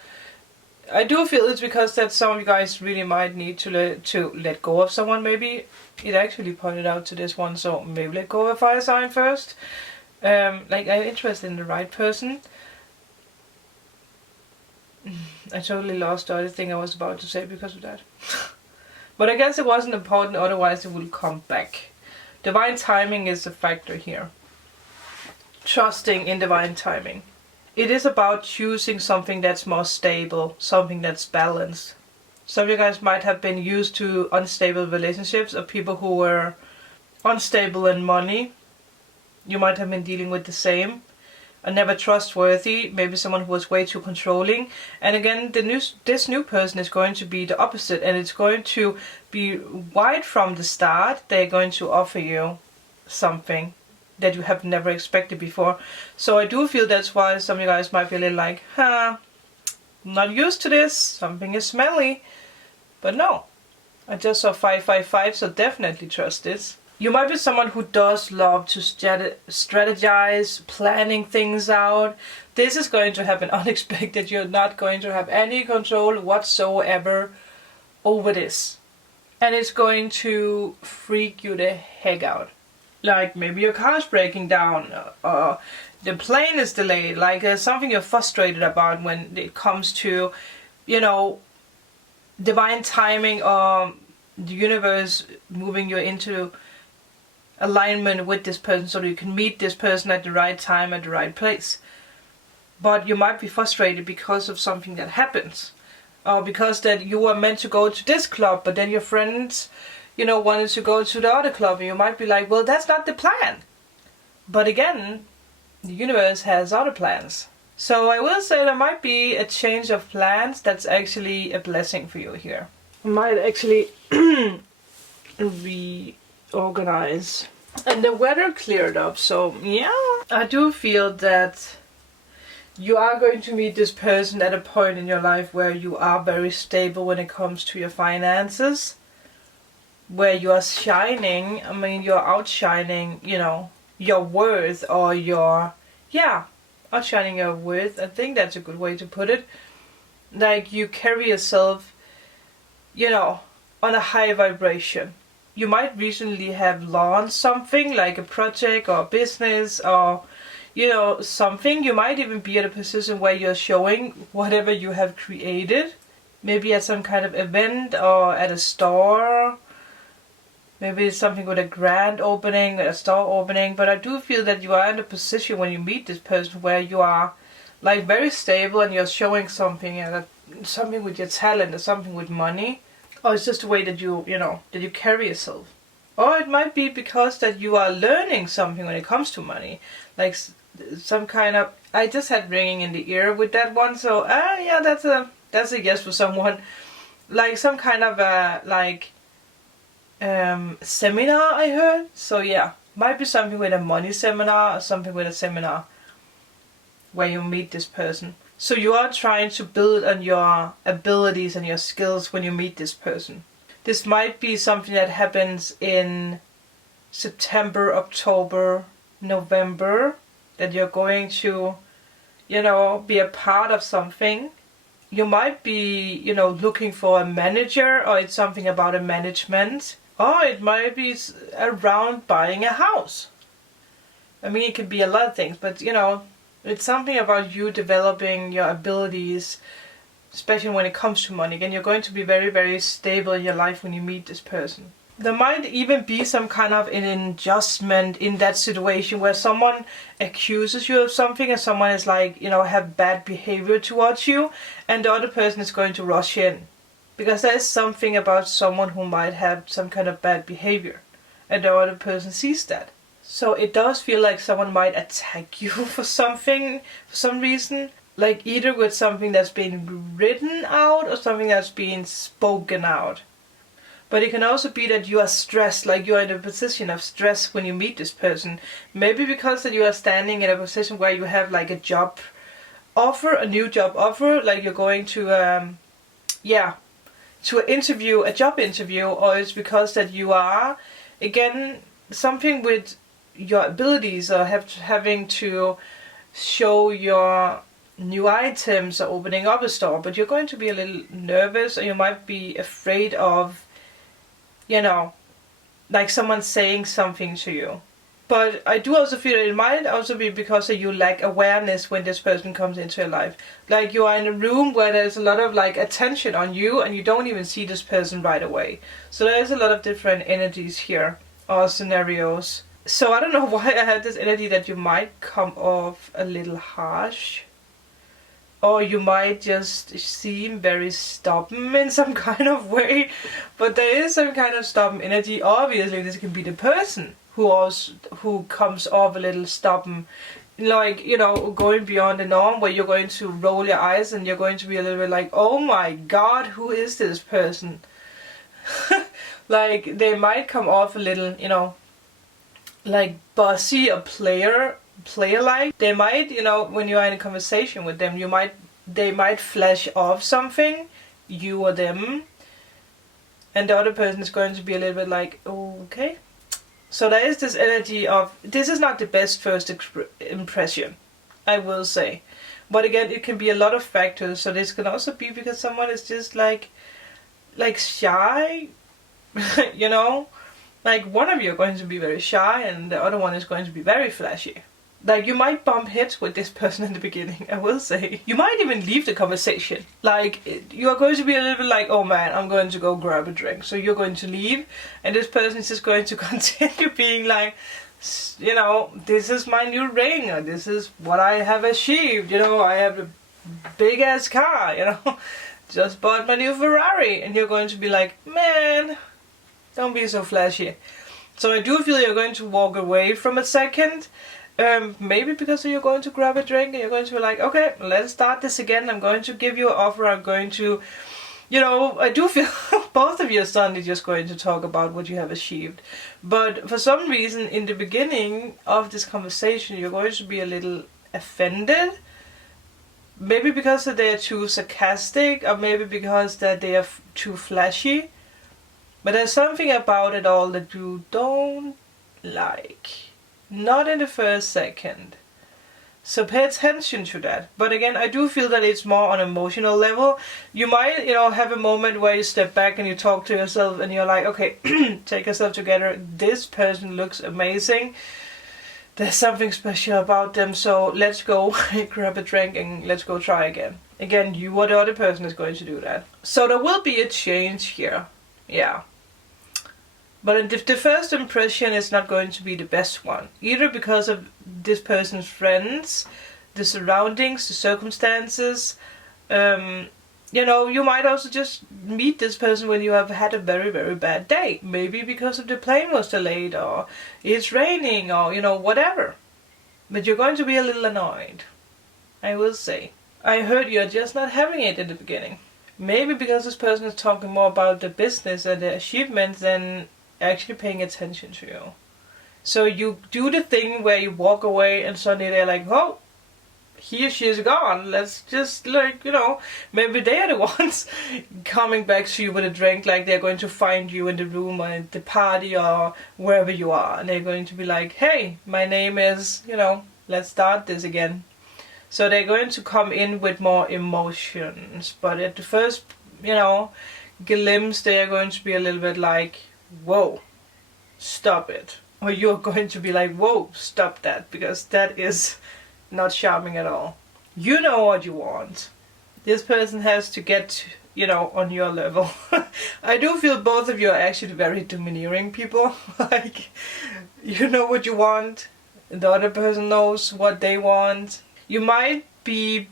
I do feel it's because that some of you guys really might need to let go of someone. Maybe it actually pointed out to this one, so maybe let go of a fire sign first. Like, I'm interested in the right person. I totally lost the other thing I was about to say because of that. But I guess it wasn't important, otherwise it would come back. Divine timing is a factor here. Trusting in divine timing. It is about choosing something that's more stable, something that's balanced. Some of you guys might have been used to unstable relationships, or people who were unstable in money. You might have been dealing with the same. And never trustworthy, maybe someone who was way too controlling. And again, this new person is going to be the opposite, and it's going to be right from the start. They're going to offer you something that you have never expected before. So I do feel that's why some of you guys might be a little like, I'm not used to this, something is smelly. But no, I just saw 555, so definitely trust this. You might be someone who does love to strategize, planning things out. This is going to happen unexpected. You're not going to have any control whatsoever over this. And it's going to freak you the heck out. Like maybe your car is breaking down, the plane is delayed, like there's something you're frustrated about when it comes to, you know, divine timing, or the universe moving you into alignment with this person so that you can meet this person at the right time, at the right place. But you might be frustrated because of something that happens, or because that you were meant to go to this club, but then your friends, you know, wanted to go to the other club, and you might be like, well, that's not the plan. But again, the universe has other plans. So I will say there might be a change of plans that's actually a blessing for you here. You might actually reorganize. And the weather cleared up, so yeah. I do feel that You are going to meet this person at a point in your life where you are very stable when it comes to your finances, where you are shining. I mean, you're outshining, you know, your worth, or outshining your worth. I think that's a good way to put it. Like, you carry yourself, you know, on a high vibration. You might recently have launched something, like a project or a business, or, you know, something. You might even be at a position where you're showing whatever you have created. Maybe at some kind of event or at a store. Maybe it's something with a grand opening, a store opening. But I do feel that you are in a position when you meet this person where you are like very stable and you're showing something, something with your talent or something with money. Or it's just the way that you carry yourself. Or it might be because that you are learning something when it comes to money. Like some kind of, I just had ringing in the ear with that one. So yeah, that's a yes for someone. Like some kind of seminar I heard. So yeah, might be something with a money seminar or something with a seminar where you meet this person. So you are trying to build on your abilities and your skills when you meet this person. This might be something that happens in September, October, November, that you're going to, be a part of something. You might be, looking for a manager, or it's something about a management. Or it might be around buying a house. I mean, it could be a lot of things, but, it's something about you developing your abilities, especially when it comes to money. Again, you're going to be very, very stable in your life when you meet this person. There might even be some kind of an adjustment in that situation where someone accuses you of something and someone is like, have bad behavior towards you, and the other person is going to rush in. Because there is something about someone who might have some kind of bad behavior, and the other person sees that. So it does feel like someone might attack you for something, for some reason. Like either with something that's been written out or something that's being spoken out. But it can also be that you are stressed, like you are in a position of stress when you meet this person. Maybe because that you are standing in a position where you have like a job offer, a new job offer, like you're going to, to a job interview, or it's because that you are, again, something with your abilities, or having to show your new items or opening up a store, but you're going to be a little nervous, or you might be afraid of, like someone saying something to you. But I do also feel that it might also be because you lack awareness when this person comes into your life. Like you are in a room where there's a lot of like attention on you and you don't even see this person right away. So there's a lot of different energies here, or scenarios. So I don't know why I have this energy that you might come off a little harsh. Or you might just seem very stubborn in some kind of way. But there is some kind of stubborn energy. Obviously this can be the person who comes off a little stubborn. Like, going beyond the norm, where you're going to roll your eyes and you're going to be a little bit like, oh my god, who is this person? Like, they might come off a little, like bossy or player-like. They might, when you are in a conversation with them, they might flash off something, you or them, and the other person is going to be a little bit like, oh, okay. So there is this energy of, this is not the best first impression, I will say. But again, it can be a lot of factors. So this can also be because someone is just like shy, Like one of you are going to be very shy and the other one is going to be very flashy. Like you might bump heads with this person in the beginning, I will say. You might even leave the conversation. Like you are going to be a little bit like, oh man, I'm going to go grab a drink. So you're going to leave and this person is just going to continue being like, this is my new ring, or this is what I have achieved, I have a big ass car, just bought my new Ferrari. And you're going to be like, man, don't be so flashy. So I do feel you're going to walk away from a second. Maybe because you're going to grab a drink and you're going to be like, okay, let's start this again. I'm going to give you an offer. I'm going to, I do feel both of you are suddenly just going to talk about what you have achieved. But for some reason, in the beginning of this conversation, you're going to be a little offended. maybe because that they are too sarcastic, or maybe because that they are too flashy. But there's something about it all that you don't like. Not in the first second. So pay attention to that. But again, I do feel that it's more on an emotional level. You might, have a moment where you step back and you talk to yourself and you're like, okay, take yourself together. This person looks amazing. There's something special about them. So let's go grab a drink and let's go try again. Again, you or the other person is going to do that. So there will be a change here. Yeah. But the first impression is not going to be the best one. Either because of this person's friends, the surroundings, the circumstances. You might also just meet this person when you have had a very, very bad day. Maybe because of the plane was delayed, or it's raining, or, whatever. But you're going to be a little annoyed, I will say. I heard you're just not having it in the beginning. Maybe because this person is talking more about the business and the achievements than actually paying attention to you. So you do the thing where you walk away and suddenly they're like, oh, he or she is gone. Let's just maybe they are the ones coming back to you with a drink, like they're going to find you in the room or at the party or wherever you are. And they're going to be like, hey, my name is, let's start this again. So they're going to come in with more emotions. But at the first, glimpse, they are going to be a little bit like, whoa, stop it. Or you're going to be like, whoa, stop that, because that is not charming at all. You know what you want. This person has to get, on your level. I do feel both of you are actually very domineering people. Like, you know what you want. The other person knows what they want. You might be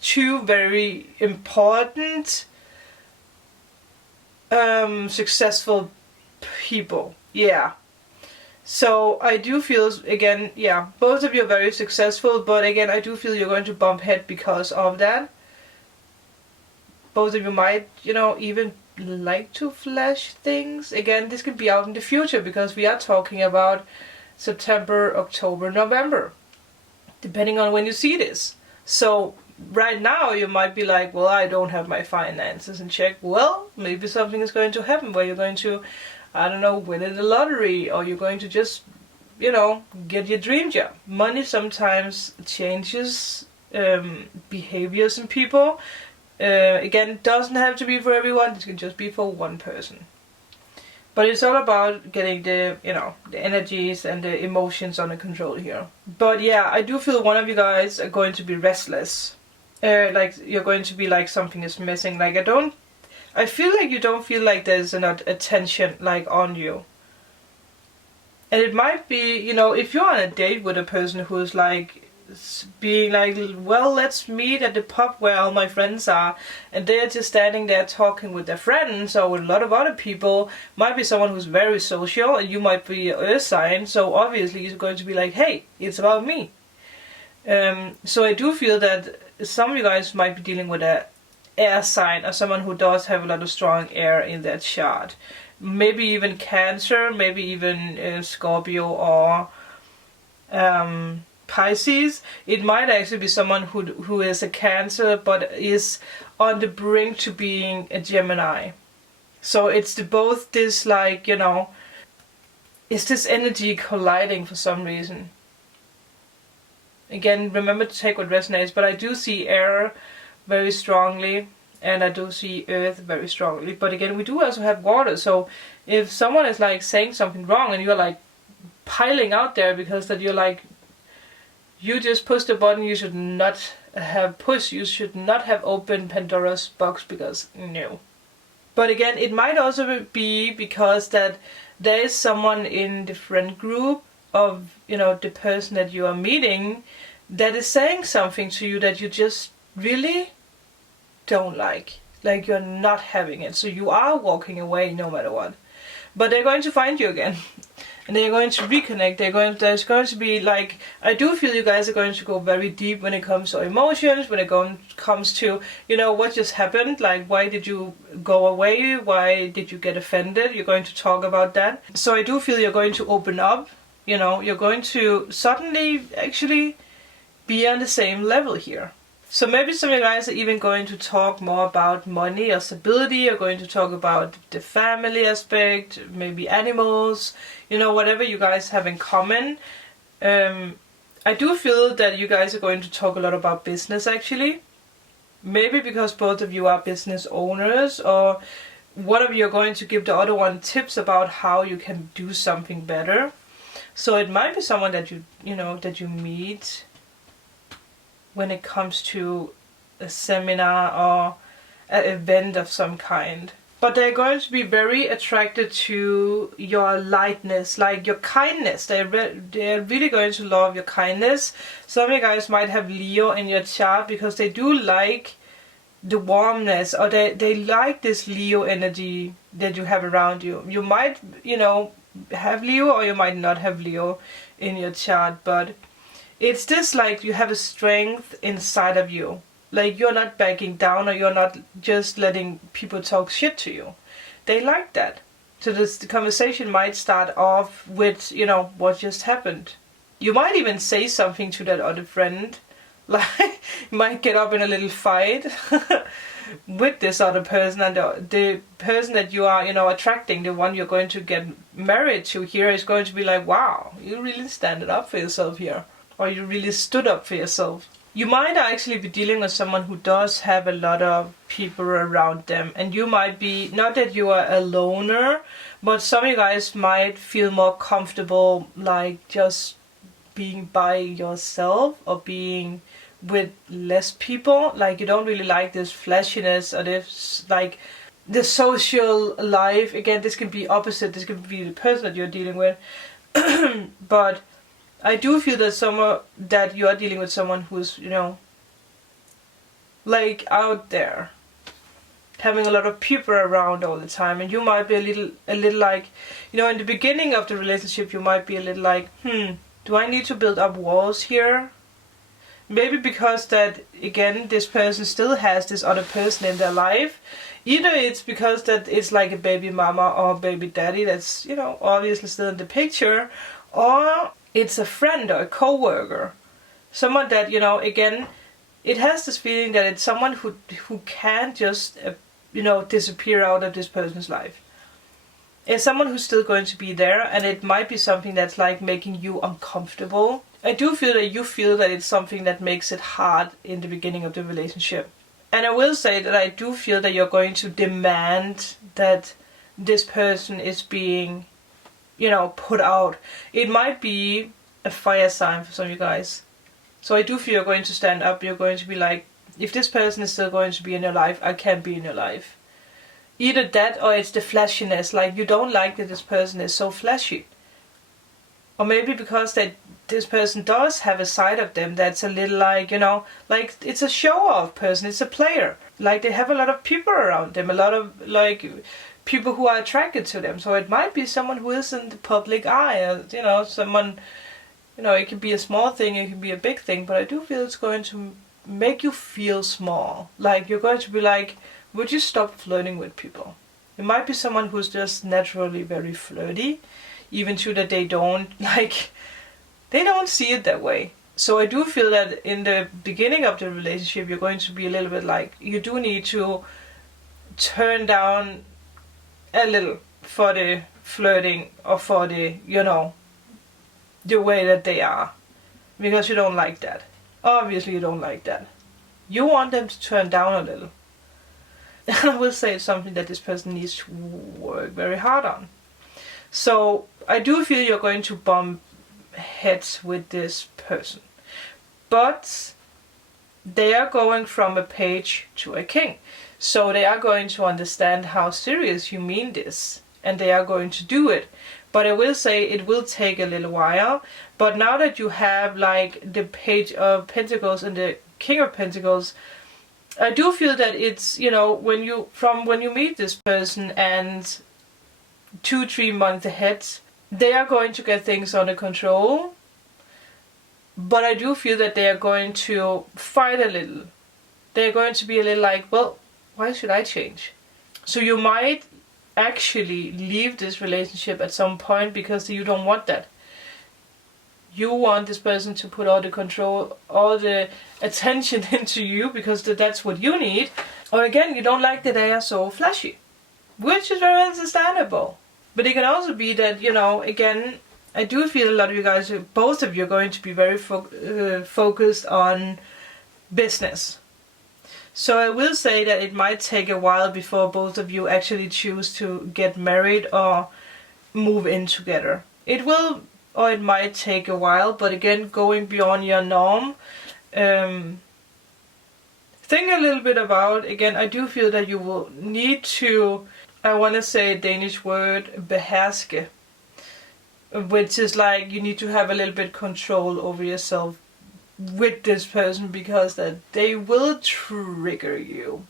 two very important, successful people. Yeah. So I do feel, again, yeah, both of you are very successful, but again, I do feel you're going to bump head because of that. Both of you might, even like to flash things. Again, this could be out in the future because we are talking about September, October, November, depending on when you see this. So right now you might be like, well, I don't have my finances in check. Well, maybe something is going to happen where you're going to, I don't know, win in the lottery, or you're going to just, get your dream job. Money sometimes changes behaviors in people. Again, it doesn't have to be for everyone, it can just be for one person. But it's all about getting the, the energies and the emotions under control here. But yeah, I do feel one of you guys are going to be restless. Like, you're going to be like, something is missing. Like, I feel like you don't feel like there's enough attention, like, on you. And it might be, if you're on a date with a person who's like, being like, well, let's meet at the pub where all my friends are, and they're just standing there talking with their friends or with a lot of other people. Might be someone who's very social, and you might be an earth sign, so obviously you're going to be like, hey, it's about me. So I do feel that some of you guys might be dealing with a air sign, or someone who does have a lot of strong air in their chart. Maybe even Cancer, maybe even Scorpio or Pisces. It might actually be someone who is a Cancer but is on the brink to being a Gemini. So it's both this, like, is this energy colliding for some reason. Again, remember to take what resonates, but I do see air very strongly, and I do see earth very strongly. But again, we do also have water, so if someone is like saying something wrong and you're like piling out there because that you're like, you just pushed a button you should not have pushed, you should not have opened Pandora's box, because no. But again, it might also be because that there is someone in the friend group of, the person that you are meeting that is saying something to you that you just really don't like. Like, you're not having it. So you are walking away no matter what. But they're going to find you again. And they're going to reconnect. There's going to be, like, I do feel you guys are going to go very deep when it comes to emotions, when it comes to, what just happened. Like, why did you go away? Why did you get offended? You're going to talk about that. So I do feel you're going to open up. You're going to suddenly actually be on the same level here. So maybe some of you guys are even going to talk more about money or stability, or going to talk about the family aspect, maybe animals, you know, whatever you guys have in common. I do feel that you guys are going to talk a lot about business actually. Maybe because both of you are business owners, or one of you are going to give the other one tips about how you can do something better. So it might be someone that you know, that you meet when it comes to a seminar or an event of some kind. But they're going to be very attracted to your lightness, like your kindness. They're really going to love your kindness. Some of you guys might have Leo in your chart because they do like the warmness, or they like this Leo energy that you have around you. You might, you know, have Leo, or you might not have Leo in your chart, but it's just like you have a strength inside of you. Like you're not backing down, or you're not just letting people talk shit to you. They like that. So the conversation might start off with, you know, what just happened. You might even say something to that other friend. Like, you might get up in a little fight with this other person, and the person that you are, you know, attracting, the one you're going to get married to here, is going to be like, wow, you really stand up for yourself here. Or you really stood up for yourself. You might actually be dealing with someone who does have a lot of people around them, and you might be, not that you are a loner, but some of you guys might feel more comfortable like just being by yourself, or being with less people. Like you don't really like this flashiness, or this like the social life. Again, this can be opposite, this can be the person that you're dealing with. But I do feel that you are dealing with someone who's, you know, like out there, having a lot of people around all the time, and you might be a little like, you know, in the beginning of the relationship, you might be a little like, do I need to build up walls here? Maybe because that, again, this person still has this other person in their life. Either it's because that it's like a baby mama or a baby daddy that's, you know, obviously still in the picture, or it's a friend or a co-worker. Someone that, you know, again, it has this feeling that it's someone who can't just, you know, disappear out of this person's life. It's someone who's still going to be there, and it might be something that's like making you uncomfortable. I do feel that you feel that it's something that makes it hard in the beginning of the relationship. And I will say that I do feel that you're going to demand that this person is being, you know, put out. It might be a fire sign for some of you guys. So I do feel you're going to stand up. You're going to be like, if this person is still going to be in your life, I can't be in your life. Either that, or it's the flashiness, like you don't like that this person is so flashy. Or maybe because that this person does have a side of them that's a little like, you know, like it's a show-off person, it's a player. Like they have a lot of people around them, a lot of like people who are attracted to them. So it might be someone who is in the public eye, you know, someone, you know, it can be a small thing, it can be a big thing, but I do feel it's going to make you feel small. Like you're going to be like, would you stop flirting with people? It might be someone who's just naturally very flirty, even to that they don't see it that way. So I do feel that in the beginning of the relationship, you're going to be a little bit like, you do need to turn down a little for the flirting, or for the, you know, the way that they are. Because you don't like that. Obviously you don't like that. You want them to turn down a little. And I will say it's something that this person needs to work very hard on. So I do feel you're going to bump heads with this person. But they are going from a page to a king. So they are going to understand how serious you mean this. And they are going to do it. But I will say it will take a little while. But now that you have like the Page of Pentacles and the King of Pentacles, I do feel that it's, you know, when you meet this person and 2-3 months ahead, they are going to get things under control. But I do feel that they are going to fight a little. They're going to be a little like, well, why should I change? So you might actually leave this relationship at some point because you don't want that. you want this person to put all the control, all the attention into you because that's what you need. Or again, you don't like that they are so flashy, which is very understandable. But it can also be that, again, I do feel a lot of you guys, both of you, are going to be very focused on business. So I will say that it might take a while before both of you actually choose to get married or move in together. It will, or it might take a while, but again, going beyond your norm. Think a little bit about, again, I do feel that you will need to, I want to say a Danish word, beherske, which is like you need to have a little bit control over yourself with this person, because that they will trigger you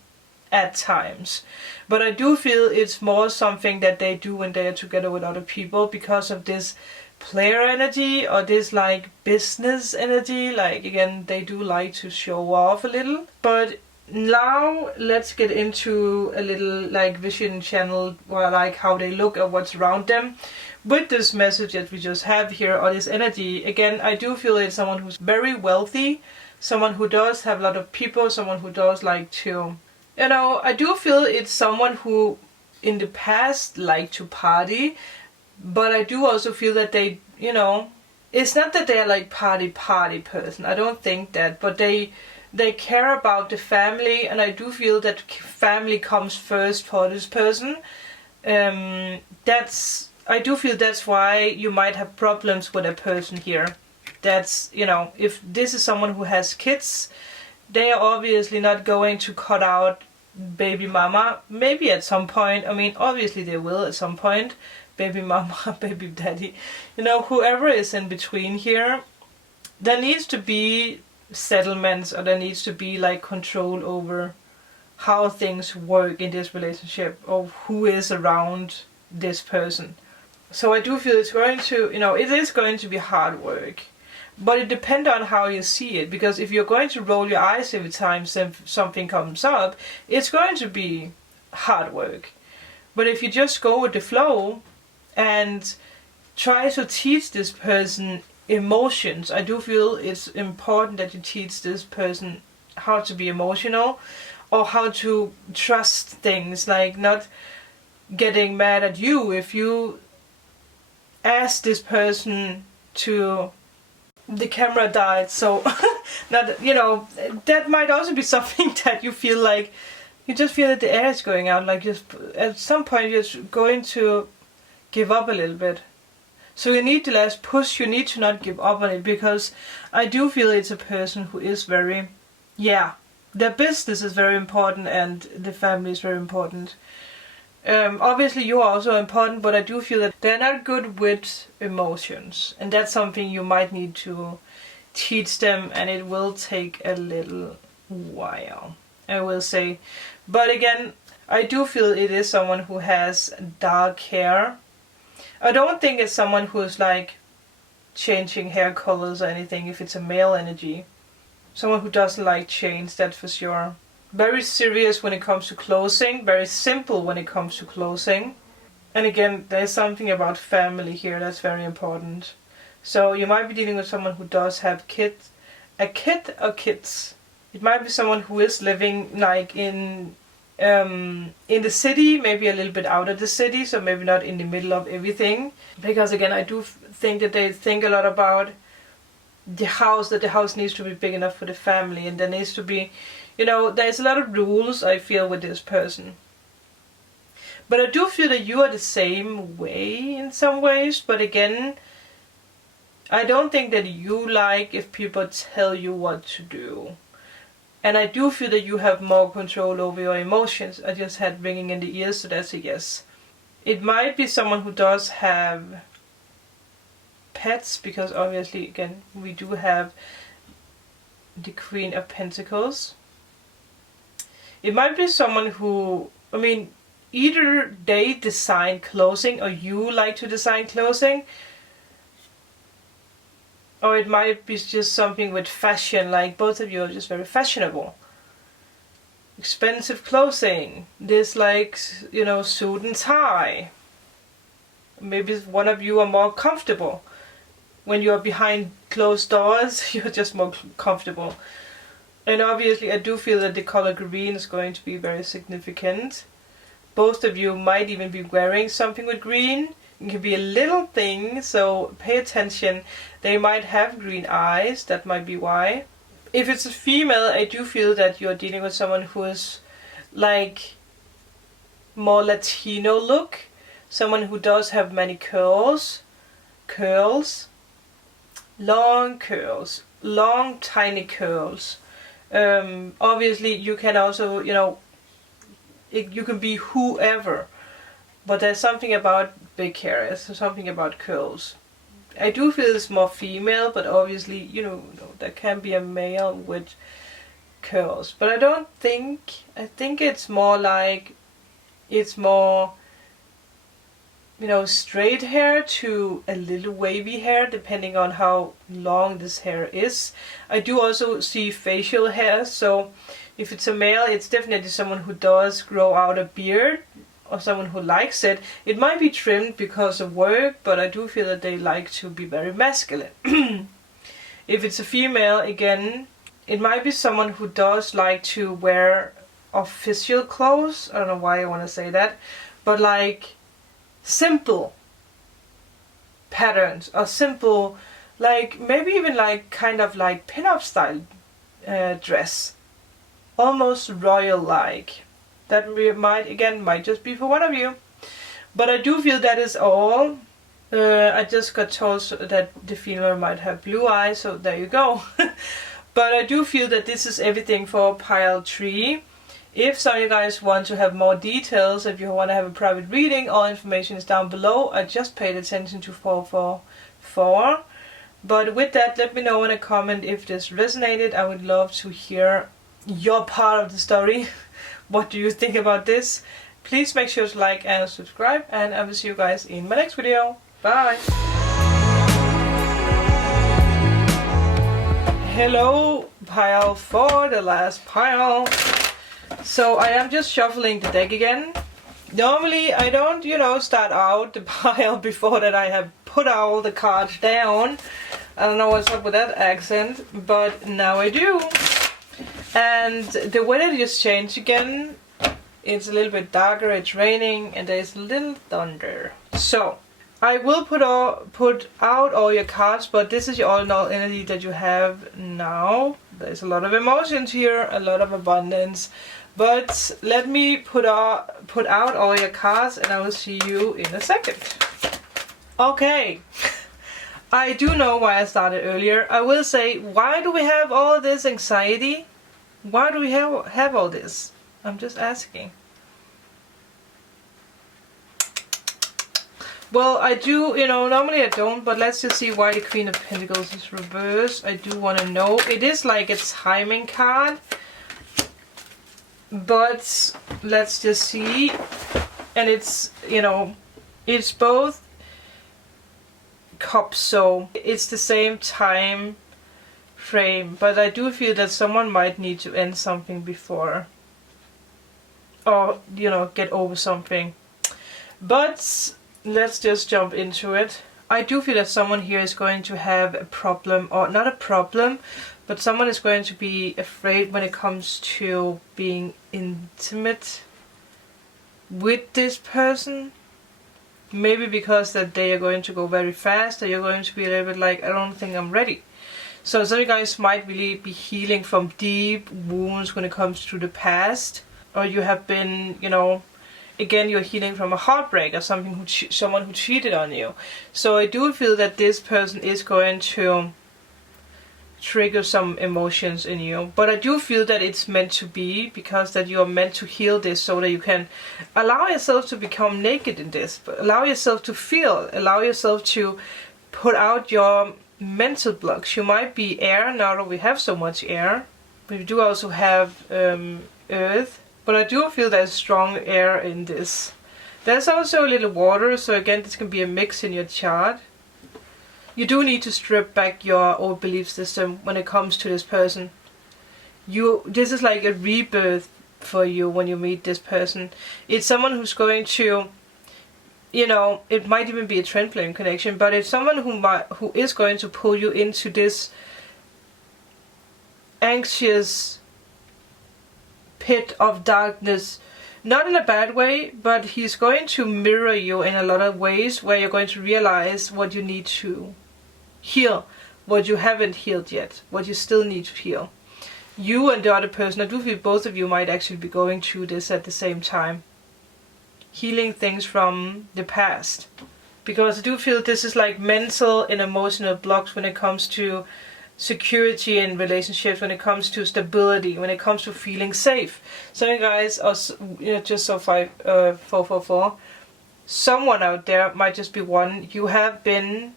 at times. But I do feel it's more something that they do when they are together with other people because of this player energy or this like business energy. Like again, they do like to show off a little. But now let's get into a little like vision channel, or like how they look at what's around them. With this message that we just have here, or this energy, again, I do feel it's someone who's very wealthy, someone who does have a lot of people, someone who does like to, I do feel it's someone who in the past liked to party, but I do also feel that they, it's not that they're like party person, I don't think that, but they care about the family, and I do feel that family comes first for this person. I do feel that's why you might have problems with a person here. That's, if this is someone who has kids, they are obviously not going to cut out baby mama. Maybe at some point, obviously they will at some point. Baby mama, baby daddy, whoever is in between here. There needs to be settlements, or there needs to be like control over how things work in this relationship, or who is around this person. So I do feel it's going to, it is going to be hard work. But it depends on how you see it. Because if you're going to roll your eyes every time something comes up, it's going to be hard work. But if you just go with the flow and try to teach this person emotions, I do feel it's important that you teach this person how to be emotional, or how to trust things, like not getting mad at you if you ask this person to, the camera died, so not, that might also be something that you feel like, you just feel that the air is going out, like just at some point you're going to give up a little bit. So you need to less push, you need to not give up on it, because I do feel it's a person who is very, their business is very important and the family is very important. Obviously you are also important, but I do feel that they're not good with emotions, and that's something you might need to teach them, and it will take a little while, I will say. But again, I do feel it is someone who has dark hair. I don't think it's someone who is like changing hair colors or anything if it's a male energy. Someone who doesn't like change, that's for sure. Very serious when it comes to clothing, very simple when it comes to clothing. And again, there's something about family here that's very important. So you might be dealing with someone who does have kids, a kid or kids. It might be someone who is living like in the city, maybe a little bit out of the city, so maybe not in the middle of everything. Because again, I do think that they think a lot about the house, that the house needs to be big enough for the family, and there needs to be, there's a lot of rules, I feel, with this person. But I do feel that you are the same way in some ways, but again, I don't think that you like if people tell you what to do. And I do feel that you have more control over your emotions. I just had ringing in the ears, so that's a yes. It might be someone who does have pets, because obviously, again, we do have the Queen of Pentacles. It might be someone who, either they design clothing or you like to design clothing. Or it might be just something with fashion, like both of you are just very fashionable. Expensive clothing. This like, suit and tie. Maybe one of you are more comfortable when you are behind closed doors, you're just more comfortable. And obviously I do feel that the color green is going to be very significant. Both of you might even be wearing something with green. It can be a little thing, so pay attention. They might have green eyes, that might be why. If it's a female, I do feel that you're dealing with someone who is like more Latino look. Someone who does have many curls, long curls, long tiny curls. Obviously you can also, you can be whoever, but there's something about big hair, there's something about curls. I do feel it's more female, but obviously, there can be a male with curls. But I think it's more like, it's more, straight hair to a little wavy hair, depending on how long this hair is. I do also see facial hair, so if it's a male, it's definitely someone who does grow out a beard, or someone who likes it. It might be trimmed because of work, but I do feel that they like to be very masculine. If it's a female, again, it might be someone who does like to wear official clothes. I don't know why I want to say that, but like simple patterns, or simple, like maybe even like kind of like pin-up style dress, almost royal like. That might just be for one of you, but I do feel that is all. I just got told that the female might have blue eyes, so there you go. But I do feel that this is everything for pile 3. If some of you guys want to have more details, if you want to have a private reading, all information is down below. I just paid attention to 444. But with that, let me know in a comment if this resonated. I would love to hear your part of the story. What do you think about this? Please make sure to like and subscribe, and I will see you guys in my next video. Bye! Hello, pile 4, the last pile. So I am just shuffling the deck again. Normally I don't, start out the pile before that I have put all the cards down. I don't know what's up with that accent, but now I do. And the weather just changed again. It's a little bit darker, it's raining, and there's a little thunder. So I will put out all your cards, but this is your all-in-all energy that you have now. There's a lot of emotions here, a lot of abundance. But let me put out all your cards, and I will see you in a second. Okay. I do know why I started earlier. I will say, why do we have all this anxiety? Why do we have all this? I'm just asking. Well, I do, normally I don't, but let's just see why the Queen of Pentacles is reversed. I do want to know. It is like a timing card. But let's just see. And it's, it's both cups, so it's the same time frame, but I do feel that someone might need to end something before, or get over something. But let's just jump into it. I do feel that someone here is going to have a problem, or not a problem, but someone is going to be afraid when it comes to being intimate with this person. Maybe because that they are going to go very fast, or you're going to be a little bit like, I don't think I'm ready. So some of you guys might really be healing from deep wounds when it comes to the past. Or you have been, again, you're healing from a heartbreak or someone who cheated on you. So I do feel that this person is going to trigger some emotions in you. But I do feel that it's meant to be, because that you are meant to heal this so that you can allow yourself to become naked in this. But allow yourself to feel. Allow yourself to put out your mental blocks. You might be air now that we have so much air. We do also have earth. But I do feel there's strong air in this. There's also a little water, so again this can be a mix in your chart. You do need to strip back your old belief system when it comes to this person. This is like a rebirth for you when you meet this person. It's someone who's going to, you know, it might even be a twin flame connection, but it's someone who is going to pull you into this anxious pit of darkness. Not in a bad way, but he's going to mirror you in a lot of ways where you're going to realize what you need to heal, what you haven't healed yet, what you still need to heal. You and the other person, I do feel both of you might actually be going through this at the same time. Healing things from the past. Because I do feel this is like mental and emotional blocks when it comes to security in relationships, when it comes to stability, when it comes to feeling safe. Some of you guys are, you know, just so 444. Someone out there might just be one. You have been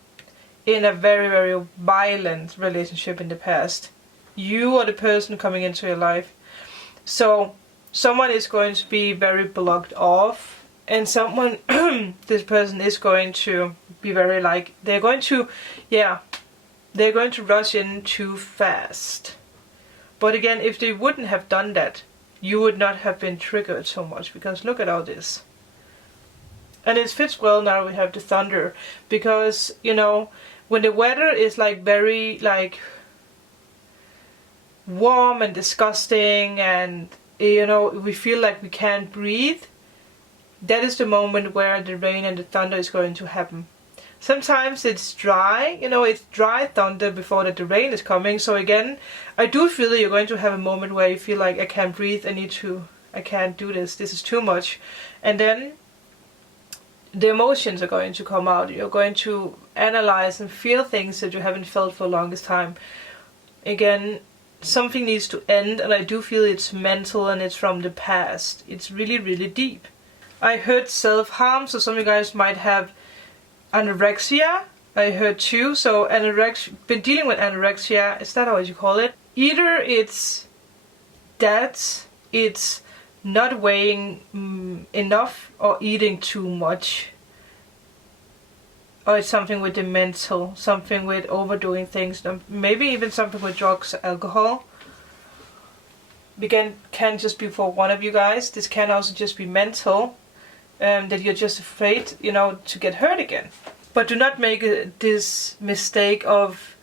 in a very, very violent relationship in the past. You are the person coming into your life. So someone is going to be very blocked off, and someone, this person is going to be very like, they're going to rush in too fast. But again, if they wouldn't have done that, you would not have been triggered so much, because look at all this. And it fits well now we have the thunder, because, you know, when the weather is like very like warm and disgusting, and, you know, we feel like we can't breathe, that is the moment where the rain and the thunder is going to happen. Sometimes it's dry, you know, it's dry thunder before the rain is coming. So again, I do feel that you're going to have a moment where you feel like, I can't breathe, I can't do this is too much. And then the emotions are going to come out. You're going to analyze and feel things that you haven't felt for the longest time. Again, something needs to end, and I do feel it's mental and it's from the past. It's really, really deep. I heard self-harm, so some of you guys might have anorexia, I heard too. So anorexia, been dealing with anorexia, is that how you call it? Either it's that it's not weighing enough, or eating too much, or it's something with the mental, something with overdoing things, maybe even something with drugs, alcohol. Again, can just be for one of you guys. This can also just be mental. That you're just afraid, you know, to get hurt again. But do not make this mistake of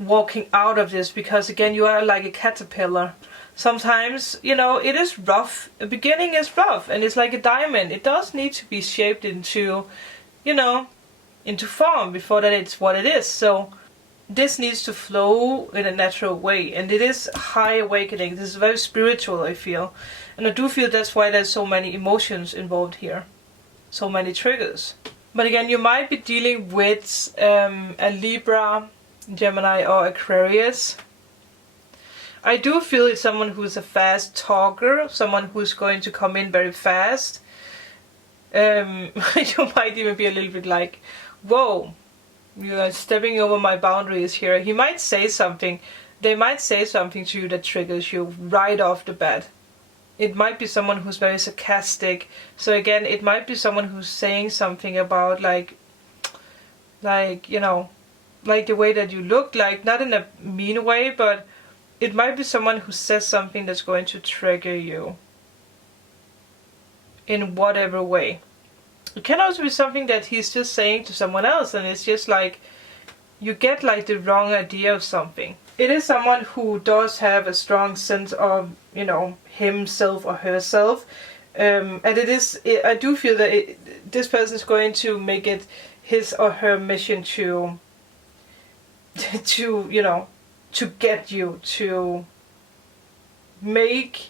walking out of this, because again, you are like a caterpillar. Sometimes, you know, it is rough. The beginning is rough, and it's like a diamond. It does need to be shaped into, you know, into form before that it's what it is. So this needs to flow in a natural way, and it is high awakening. This is very spiritual, I feel. And I do feel that's why there's so many emotions involved here. So many triggers. But again, you might be dealing with a Libra, Gemini, or Aquarius. I do feel it's someone who's a fast talker, someone who's going to come in very fast. You might even be a little bit like, whoa, you are stepping over my boundaries here. He might say something, they might say something to you that triggers you right off the bat. It might be someone who's very sarcastic. So again, it might be someone who's saying something about like, you know, like the way that you look, like not in a mean way, but it might be someone who says something that's going to trigger you in whatever way. It can also be something that he's just saying to someone else, and it's just like you get like the wrong idea of something. It is someone who does have a strong sense of, you know, himself or herself, and it is, I do feel that this person is going to make it his or her mission to you know, to get you, to make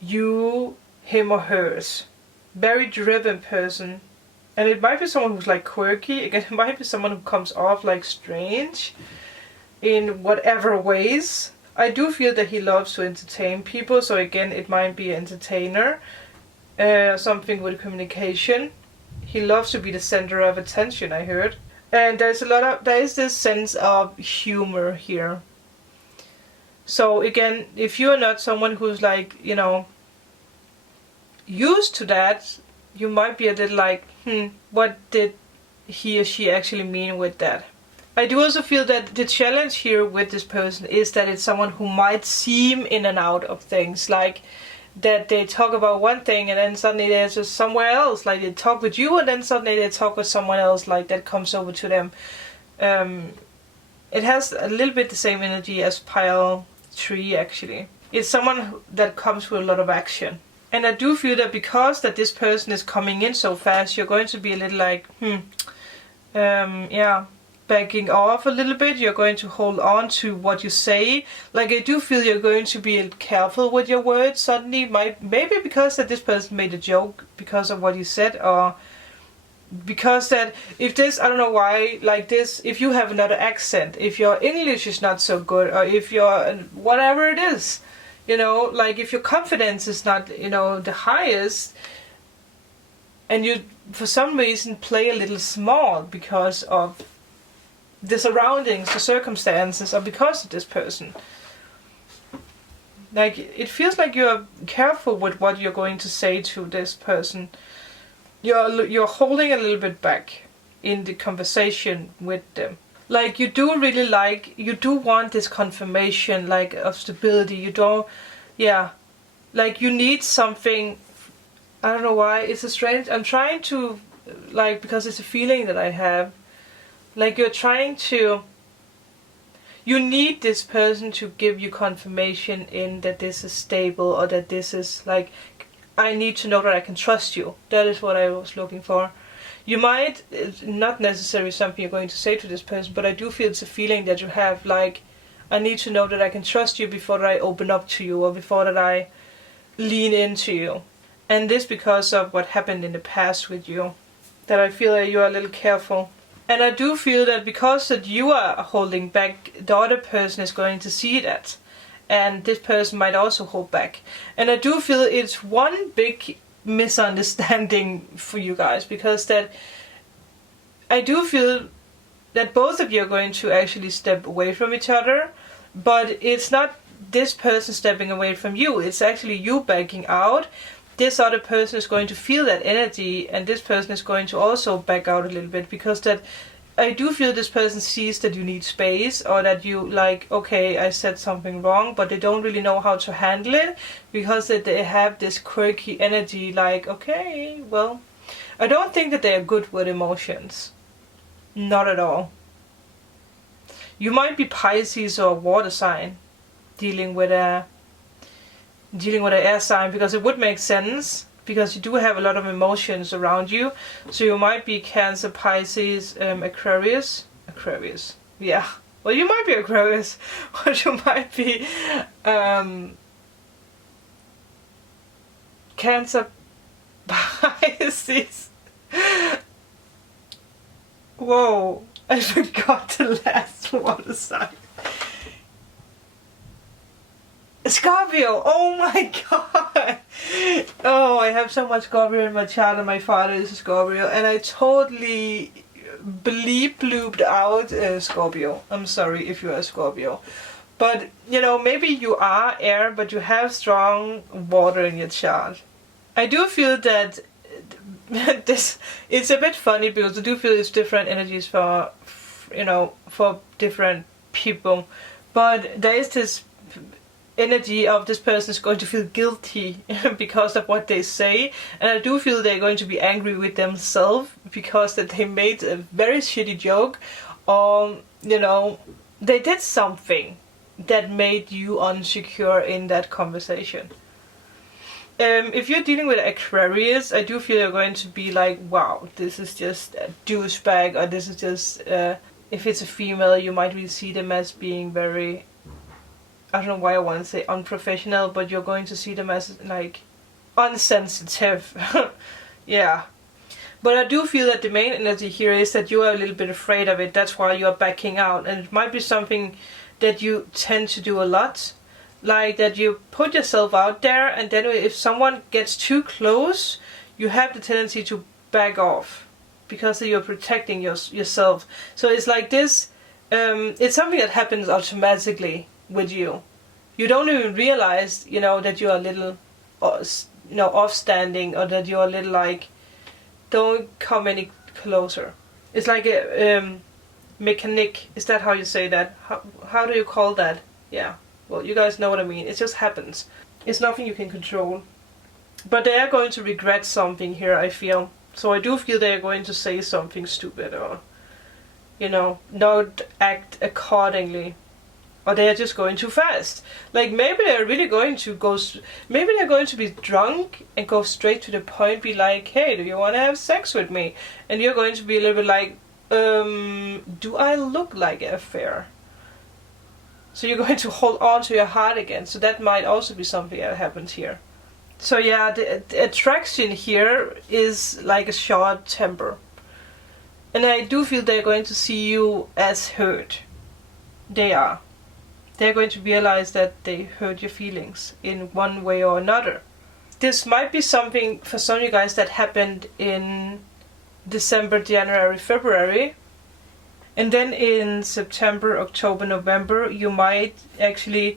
you him or hers. Very driven person. And it might be someone who's like quirky. Again, it might be someone who comes off like strange in whatever ways. I do feel that he loves to entertain people, so again, it might be an entertainer, something with communication. He loves to be the center of attention, I heard. And there is this sense of humor here. So again, if you're not someone who's like, you know, used to that, you might be a little like, what did he or she actually mean with that? I do also feel that the challenge here with this person is that it's someone who might seem in and out of things. Like that they talk about one thing and then suddenly they're just somewhere else. Like they talk with you and then suddenly they talk with someone else, like that comes over to them. It has a little bit the same energy as pile 3 actually. It's someone that comes with a lot of action. And I do feel that because that this person is coming in so fast, you're going to be a little like, backing off a little bit. You're going to hold on to what you say. Like I do feel you're going to be careful with your words suddenly. Maybe because that this person made a joke because of what you said, or because that if this, I don't know why, like this, if you have another accent, if your English is not so good, or if your whatever it is, you know, like if your confidence is not, you know, the highest, and you for some reason play a little small because of the surroundings, the circumstances, or because of this person. Like it feels like you're careful with what you're going to say to this person. You're holding a little bit back in the conversation with them. Like you do want this confirmation, like of stability. Like you need something. I don't know why, it's a strange, I'm trying to, like, because it's a feeling that I have. Like you need this person to give you confirmation in that this is stable, or that this is like, I need to know that I can trust you. That is what I was looking for. You might, it's not necessarily something you're going to say to this person, but I do feel it's a feeling that you have, like, I need to know that I can trust you before I open up to you, or before that I lean into you. And this because of what happened in the past with you, that I feel that you are a little careful. And I do feel that because that you are holding back, the other person is going to see that. And this person might also hold back. And I do feel it's one big misunderstanding for you guys, because that I do feel that both of you are going to actually step away from each other, but it's not this person stepping away from you, it's actually you backing out. This other person is going to feel that energy, and this person is going to also back out a little bit, because that I do feel this person sees that you need space, or that you like, okay, I said something wrong, but they don't really know how to handle it, because that they have this quirky energy, like, okay, well, I don't think that they are good with emotions. Not at all. You might be Pisces or water sign, dealing with an air sign, because it would make sense, because you do have a lot of emotions around you. So you might be Cancer, Pisces, Aquarius, yeah. Well, you might be Aquarius, or you might be Cancer, Pisces. Whoa, I forgot the last water sign. Scorpio! Oh my god! Oh, I have so much Scorpio in my chart, and my father is a Scorpio, and I totally blooped out Scorpio. I'm sorry if you're a Scorpio. But, you know, maybe you are air, but you have strong water in your chart. I do feel that it's a bit funny, because I do feel it's different energies for different people. But there is this energy of this person is going to feel guilty because of what they say, and I do feel they're going to be angry with themselves because that they made a very shitty joke, or they did something that made you unsecure in that conversation. If you're dealing with Aquarius, I do feel you're going to be like, wow, this is just a douchebag, or this is just if it's a female, you might really see them as being very, I don't know why I want to say unprofessional, but you're going to see them as like unsensitive. Yeah. But I do feel that the main energy here is that you are a little bit afraid of it. That's why you're backing out. And it might be something that you tend to do a lot. Like that you put yourself out there, and then if someone gets too close, you have the tendency to back off, because you're protecting yourself. So it's like this, it's something that happens automatically with you. You don't even realize, that you're a little, off-standing, or that you're a little like, don't come any closer. It's like a mechanic. Is that how you say that? How do you call that? Yeah. Well, you guys know what I mean. It just happens. It's nothing you can control. But they are going to regret something here, I feel. So I do feel they are going to say something stupid or, not act accordingly. Or they are just going too fast. Like, maybe they're really going to maybe they're going to be drunk and go straight to the point, be like, hey, do you want to have sex with me? And you're going to be a little bit like, do I look like an affair? So you're going to hold on to your heart again. So that might also be something that happened here. So yeah, the attraction here is like a short temper. And I do feel they're going to see you as hurt. They are. They're going to realize that they hurt your feelings in one way or another. This might be something for some of you guys that happened in December, January, February. And then in September, October, November, you might actually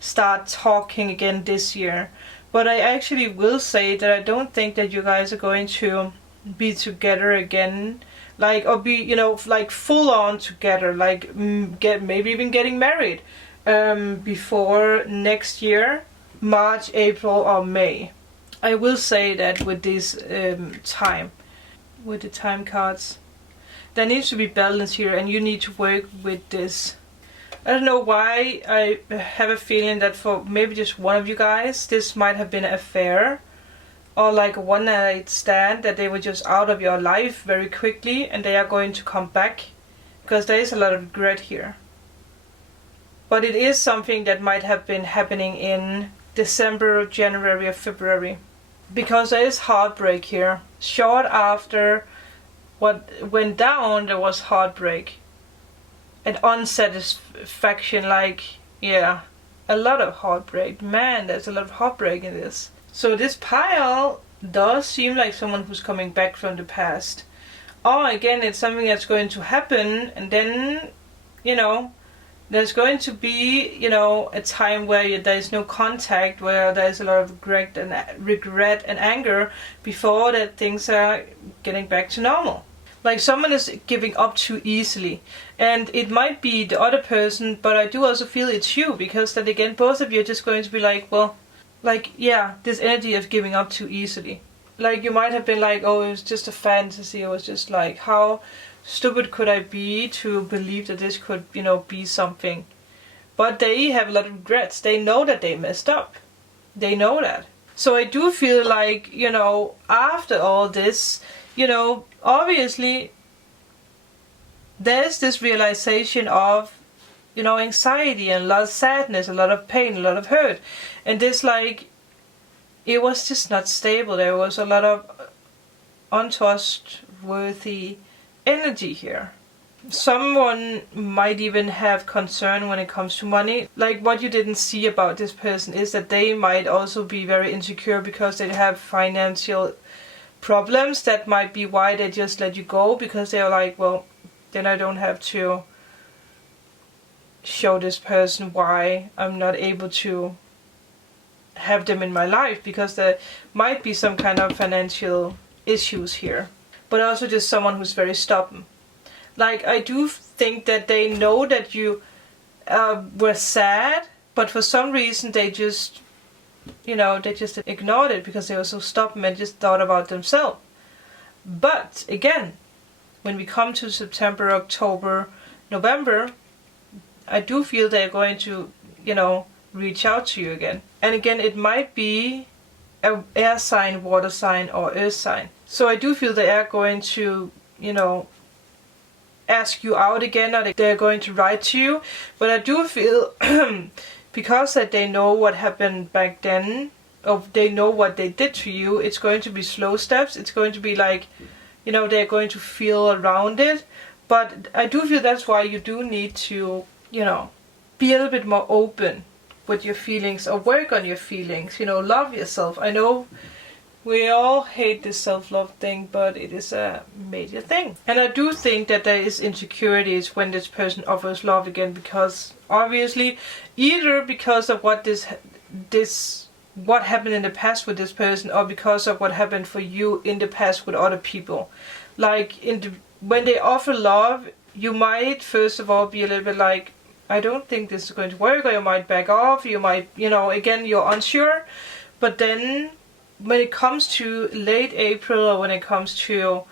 start talking again this year. But I actually will say that I don't think that you guys are going to be together again. Or be, full on together. Maybe even getting married. Before next year, March, April or May. I will say that with this with the time cards, there needs to be balance here and you need to work with this. I don't know why, I have a feeling that for maybe just one of you guys, this might have been an affair or like a one night stand, that they were just out of your life very quickly and they are going to come back, because there is a lot of regret here. But it is something that might have been happening in December, January or February. Because there is heartbreak here. Short after what went down, there was heartbreak. And unsatisfaction, a lot of heartbreak. Man, there's a lot of heartbreak in this. So this pile does seem like someone who's coming back from the past. Or again, it's something that's going to happen and then, there's going to be, a time where there's no contact, where there's a lot of regret and anger before that things are getting back to normal. Like someone is giving up too easily. And it might be the other person, but I do also feel it's you, because then again, both of you are just going to be like, this energy of giving up too easily. Like you might have been like, oh, it was just a fantasy. It was just like, how stupid could I be to believe that this could, be something? But they have a lot of regrets. They know that they messed up. They know that. So I do feel like, after all this, obviously there's this realization of, anxiety and a lot of sadness, a lot of pain, a lot of hurt. And this it was just not stable. There was a lot of untrustworthy energy here. Someone might even have concern when it comes to money. Like what you didn't see about this person is that they might also be very insecure because they have financial problems. That might be why they just let you go, because they're like, well, then I don't have to show this person why I'm not able to have them in my life, because there might be some kind of financial issues here. But also just someone who's very stubborn. Like, I do think that they know that you were sad, but for some reason they just, they just ignored it because they were so stubborn and just thought about themselves. But again, when we come to September, October, November, I do feel they're going to, reach out to you again. And again, it might be an air sign, water sign, or earth sign. So I do feel they are going to, ask you out again, or they're going to write to you. But I do feel, because that they know what happened back then, or they know what they did to you, it's going to be slow steps. It's going to be like, they're going to feel around it. But I do feel that's why you do need to, be a little bit more open with your feelings, or work on your feelings, love yourself. I know we all hate this self-love thing, but it is a major thing. And I do think that there is insecurities when this person offers love again, because obviously, either because of what happened in the past with this person, or because of what happened for you in the past with other people. Like when they offer love, you might first of all be a little bit like, I don't think this is going to work, or you might back off, you might, again, you're unsure. But then when it comes to late April, or when it comes to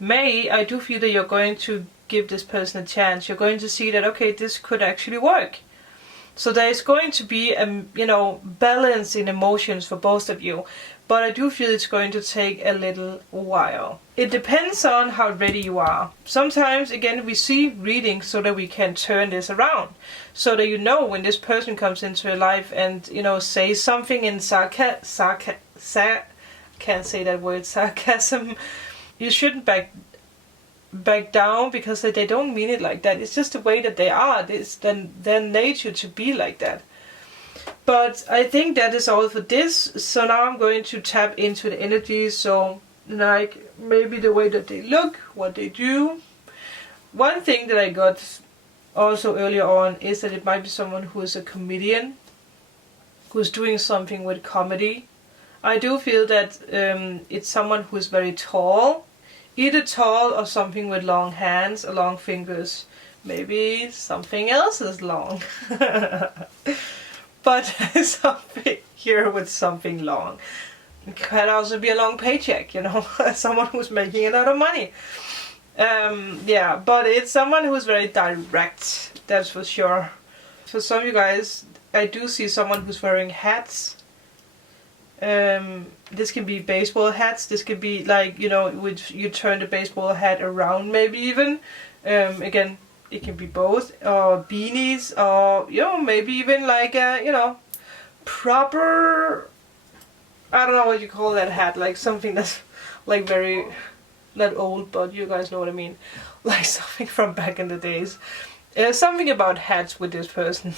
May, I do feel that you're going to give this person a chance. You're going to see that, okay, this could actually work. So there is going to be a, balance in emotions for both of you. But I do feel it's going to take a little while. It depends on how ready you are. Sometimes, again, we see readings so that we can turn this around. So that when this person comes into your life and, says something in can't say that word, sarcasm, you shouldn't back down, because they don't mean it like that. It's just the way that they are. It's their nature to be like that. But I think that is all for this. So now I'm going to tap into the energy. So like maybe the way that they look, what they do. One thing that I got also earlier on is that it might be someone who is a comedian, who's doing something with comedy. I do feel that it's someone who is very tall, either tall or something with long hands or long fingers. Maybe something else is long. But something here with something long. It can also be a long paycheck, someone who's making a lot of money. Yeah, but it's someone who's very direct, that's for sure. For some of you guys, I do see someone who's wearing hats. This can be baseball hats. This could be like, which you turn the baseball hat around, maybe even. Again, it can be both, or beanies, or maybe even like a proper, I don't know what you call that hat, like something that's like very not old, but you guys know what I mean, like something from back in the days. Something about hats with this person.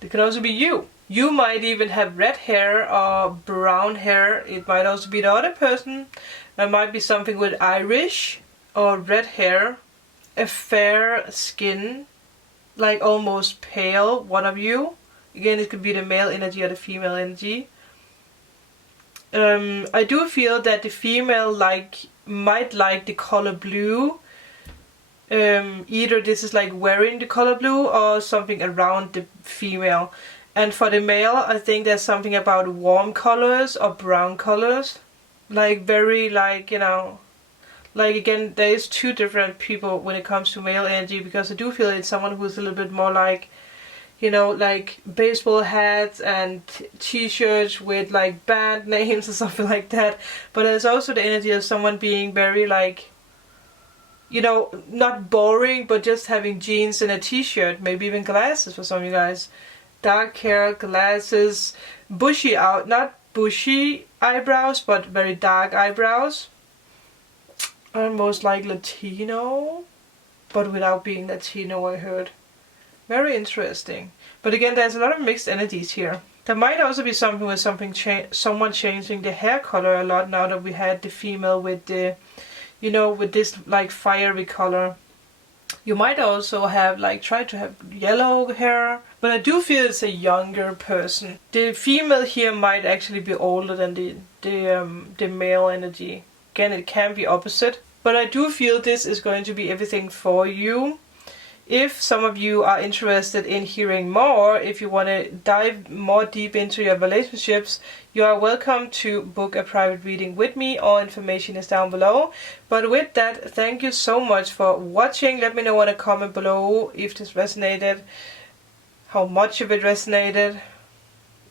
It can also be you. You might even have red hair or brown hair. It might also be the other person. There might be something with Irish or red hair, a fair skin, like almost pale, one of you. Again, it could be the male energy or the female energy. I do feel that the female might like the color blue. Either this is like wearing the color blue or something around the female. And for the male, I think there's something about warm colors or brown colors. Like very like again, there is two different people when it comes to male energy, because I do feel it's someone who's a little bit more like, like baseball hats and t-shirts with like band names or something like that. But there's also the energy of someone being very like, not boring, but just having jeans and a t-shirt, maybe even glasses for some of you guys. Dark hair, glasses, not bushy eyebrows, but very dark eyebrows. Almost like Latino, but without being Latino, I heard. Very interesting. But again, there's a lot of mixed energies here. There might also be something with someone changing the hair color a lot now that we had the female with the, with this like fiery color. You might also have try to have yellow hair, but I do feel it's a younger person. The female here might actually be older than the male energy. Again, it can be opposite, but I do feel this is going to be everything for you. If some of you are interested in hearing more, if you want to dive more deep into your relationships, you are welcome to book a private reading with me. All information is down below. But with that, thank you so much for watching. Let me know in a comment below if this resonated, how much of it resonated,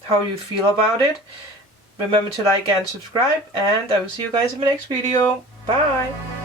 how you feel about it. Remember to like and subscribe, and I will see you guys in my next video. Bye!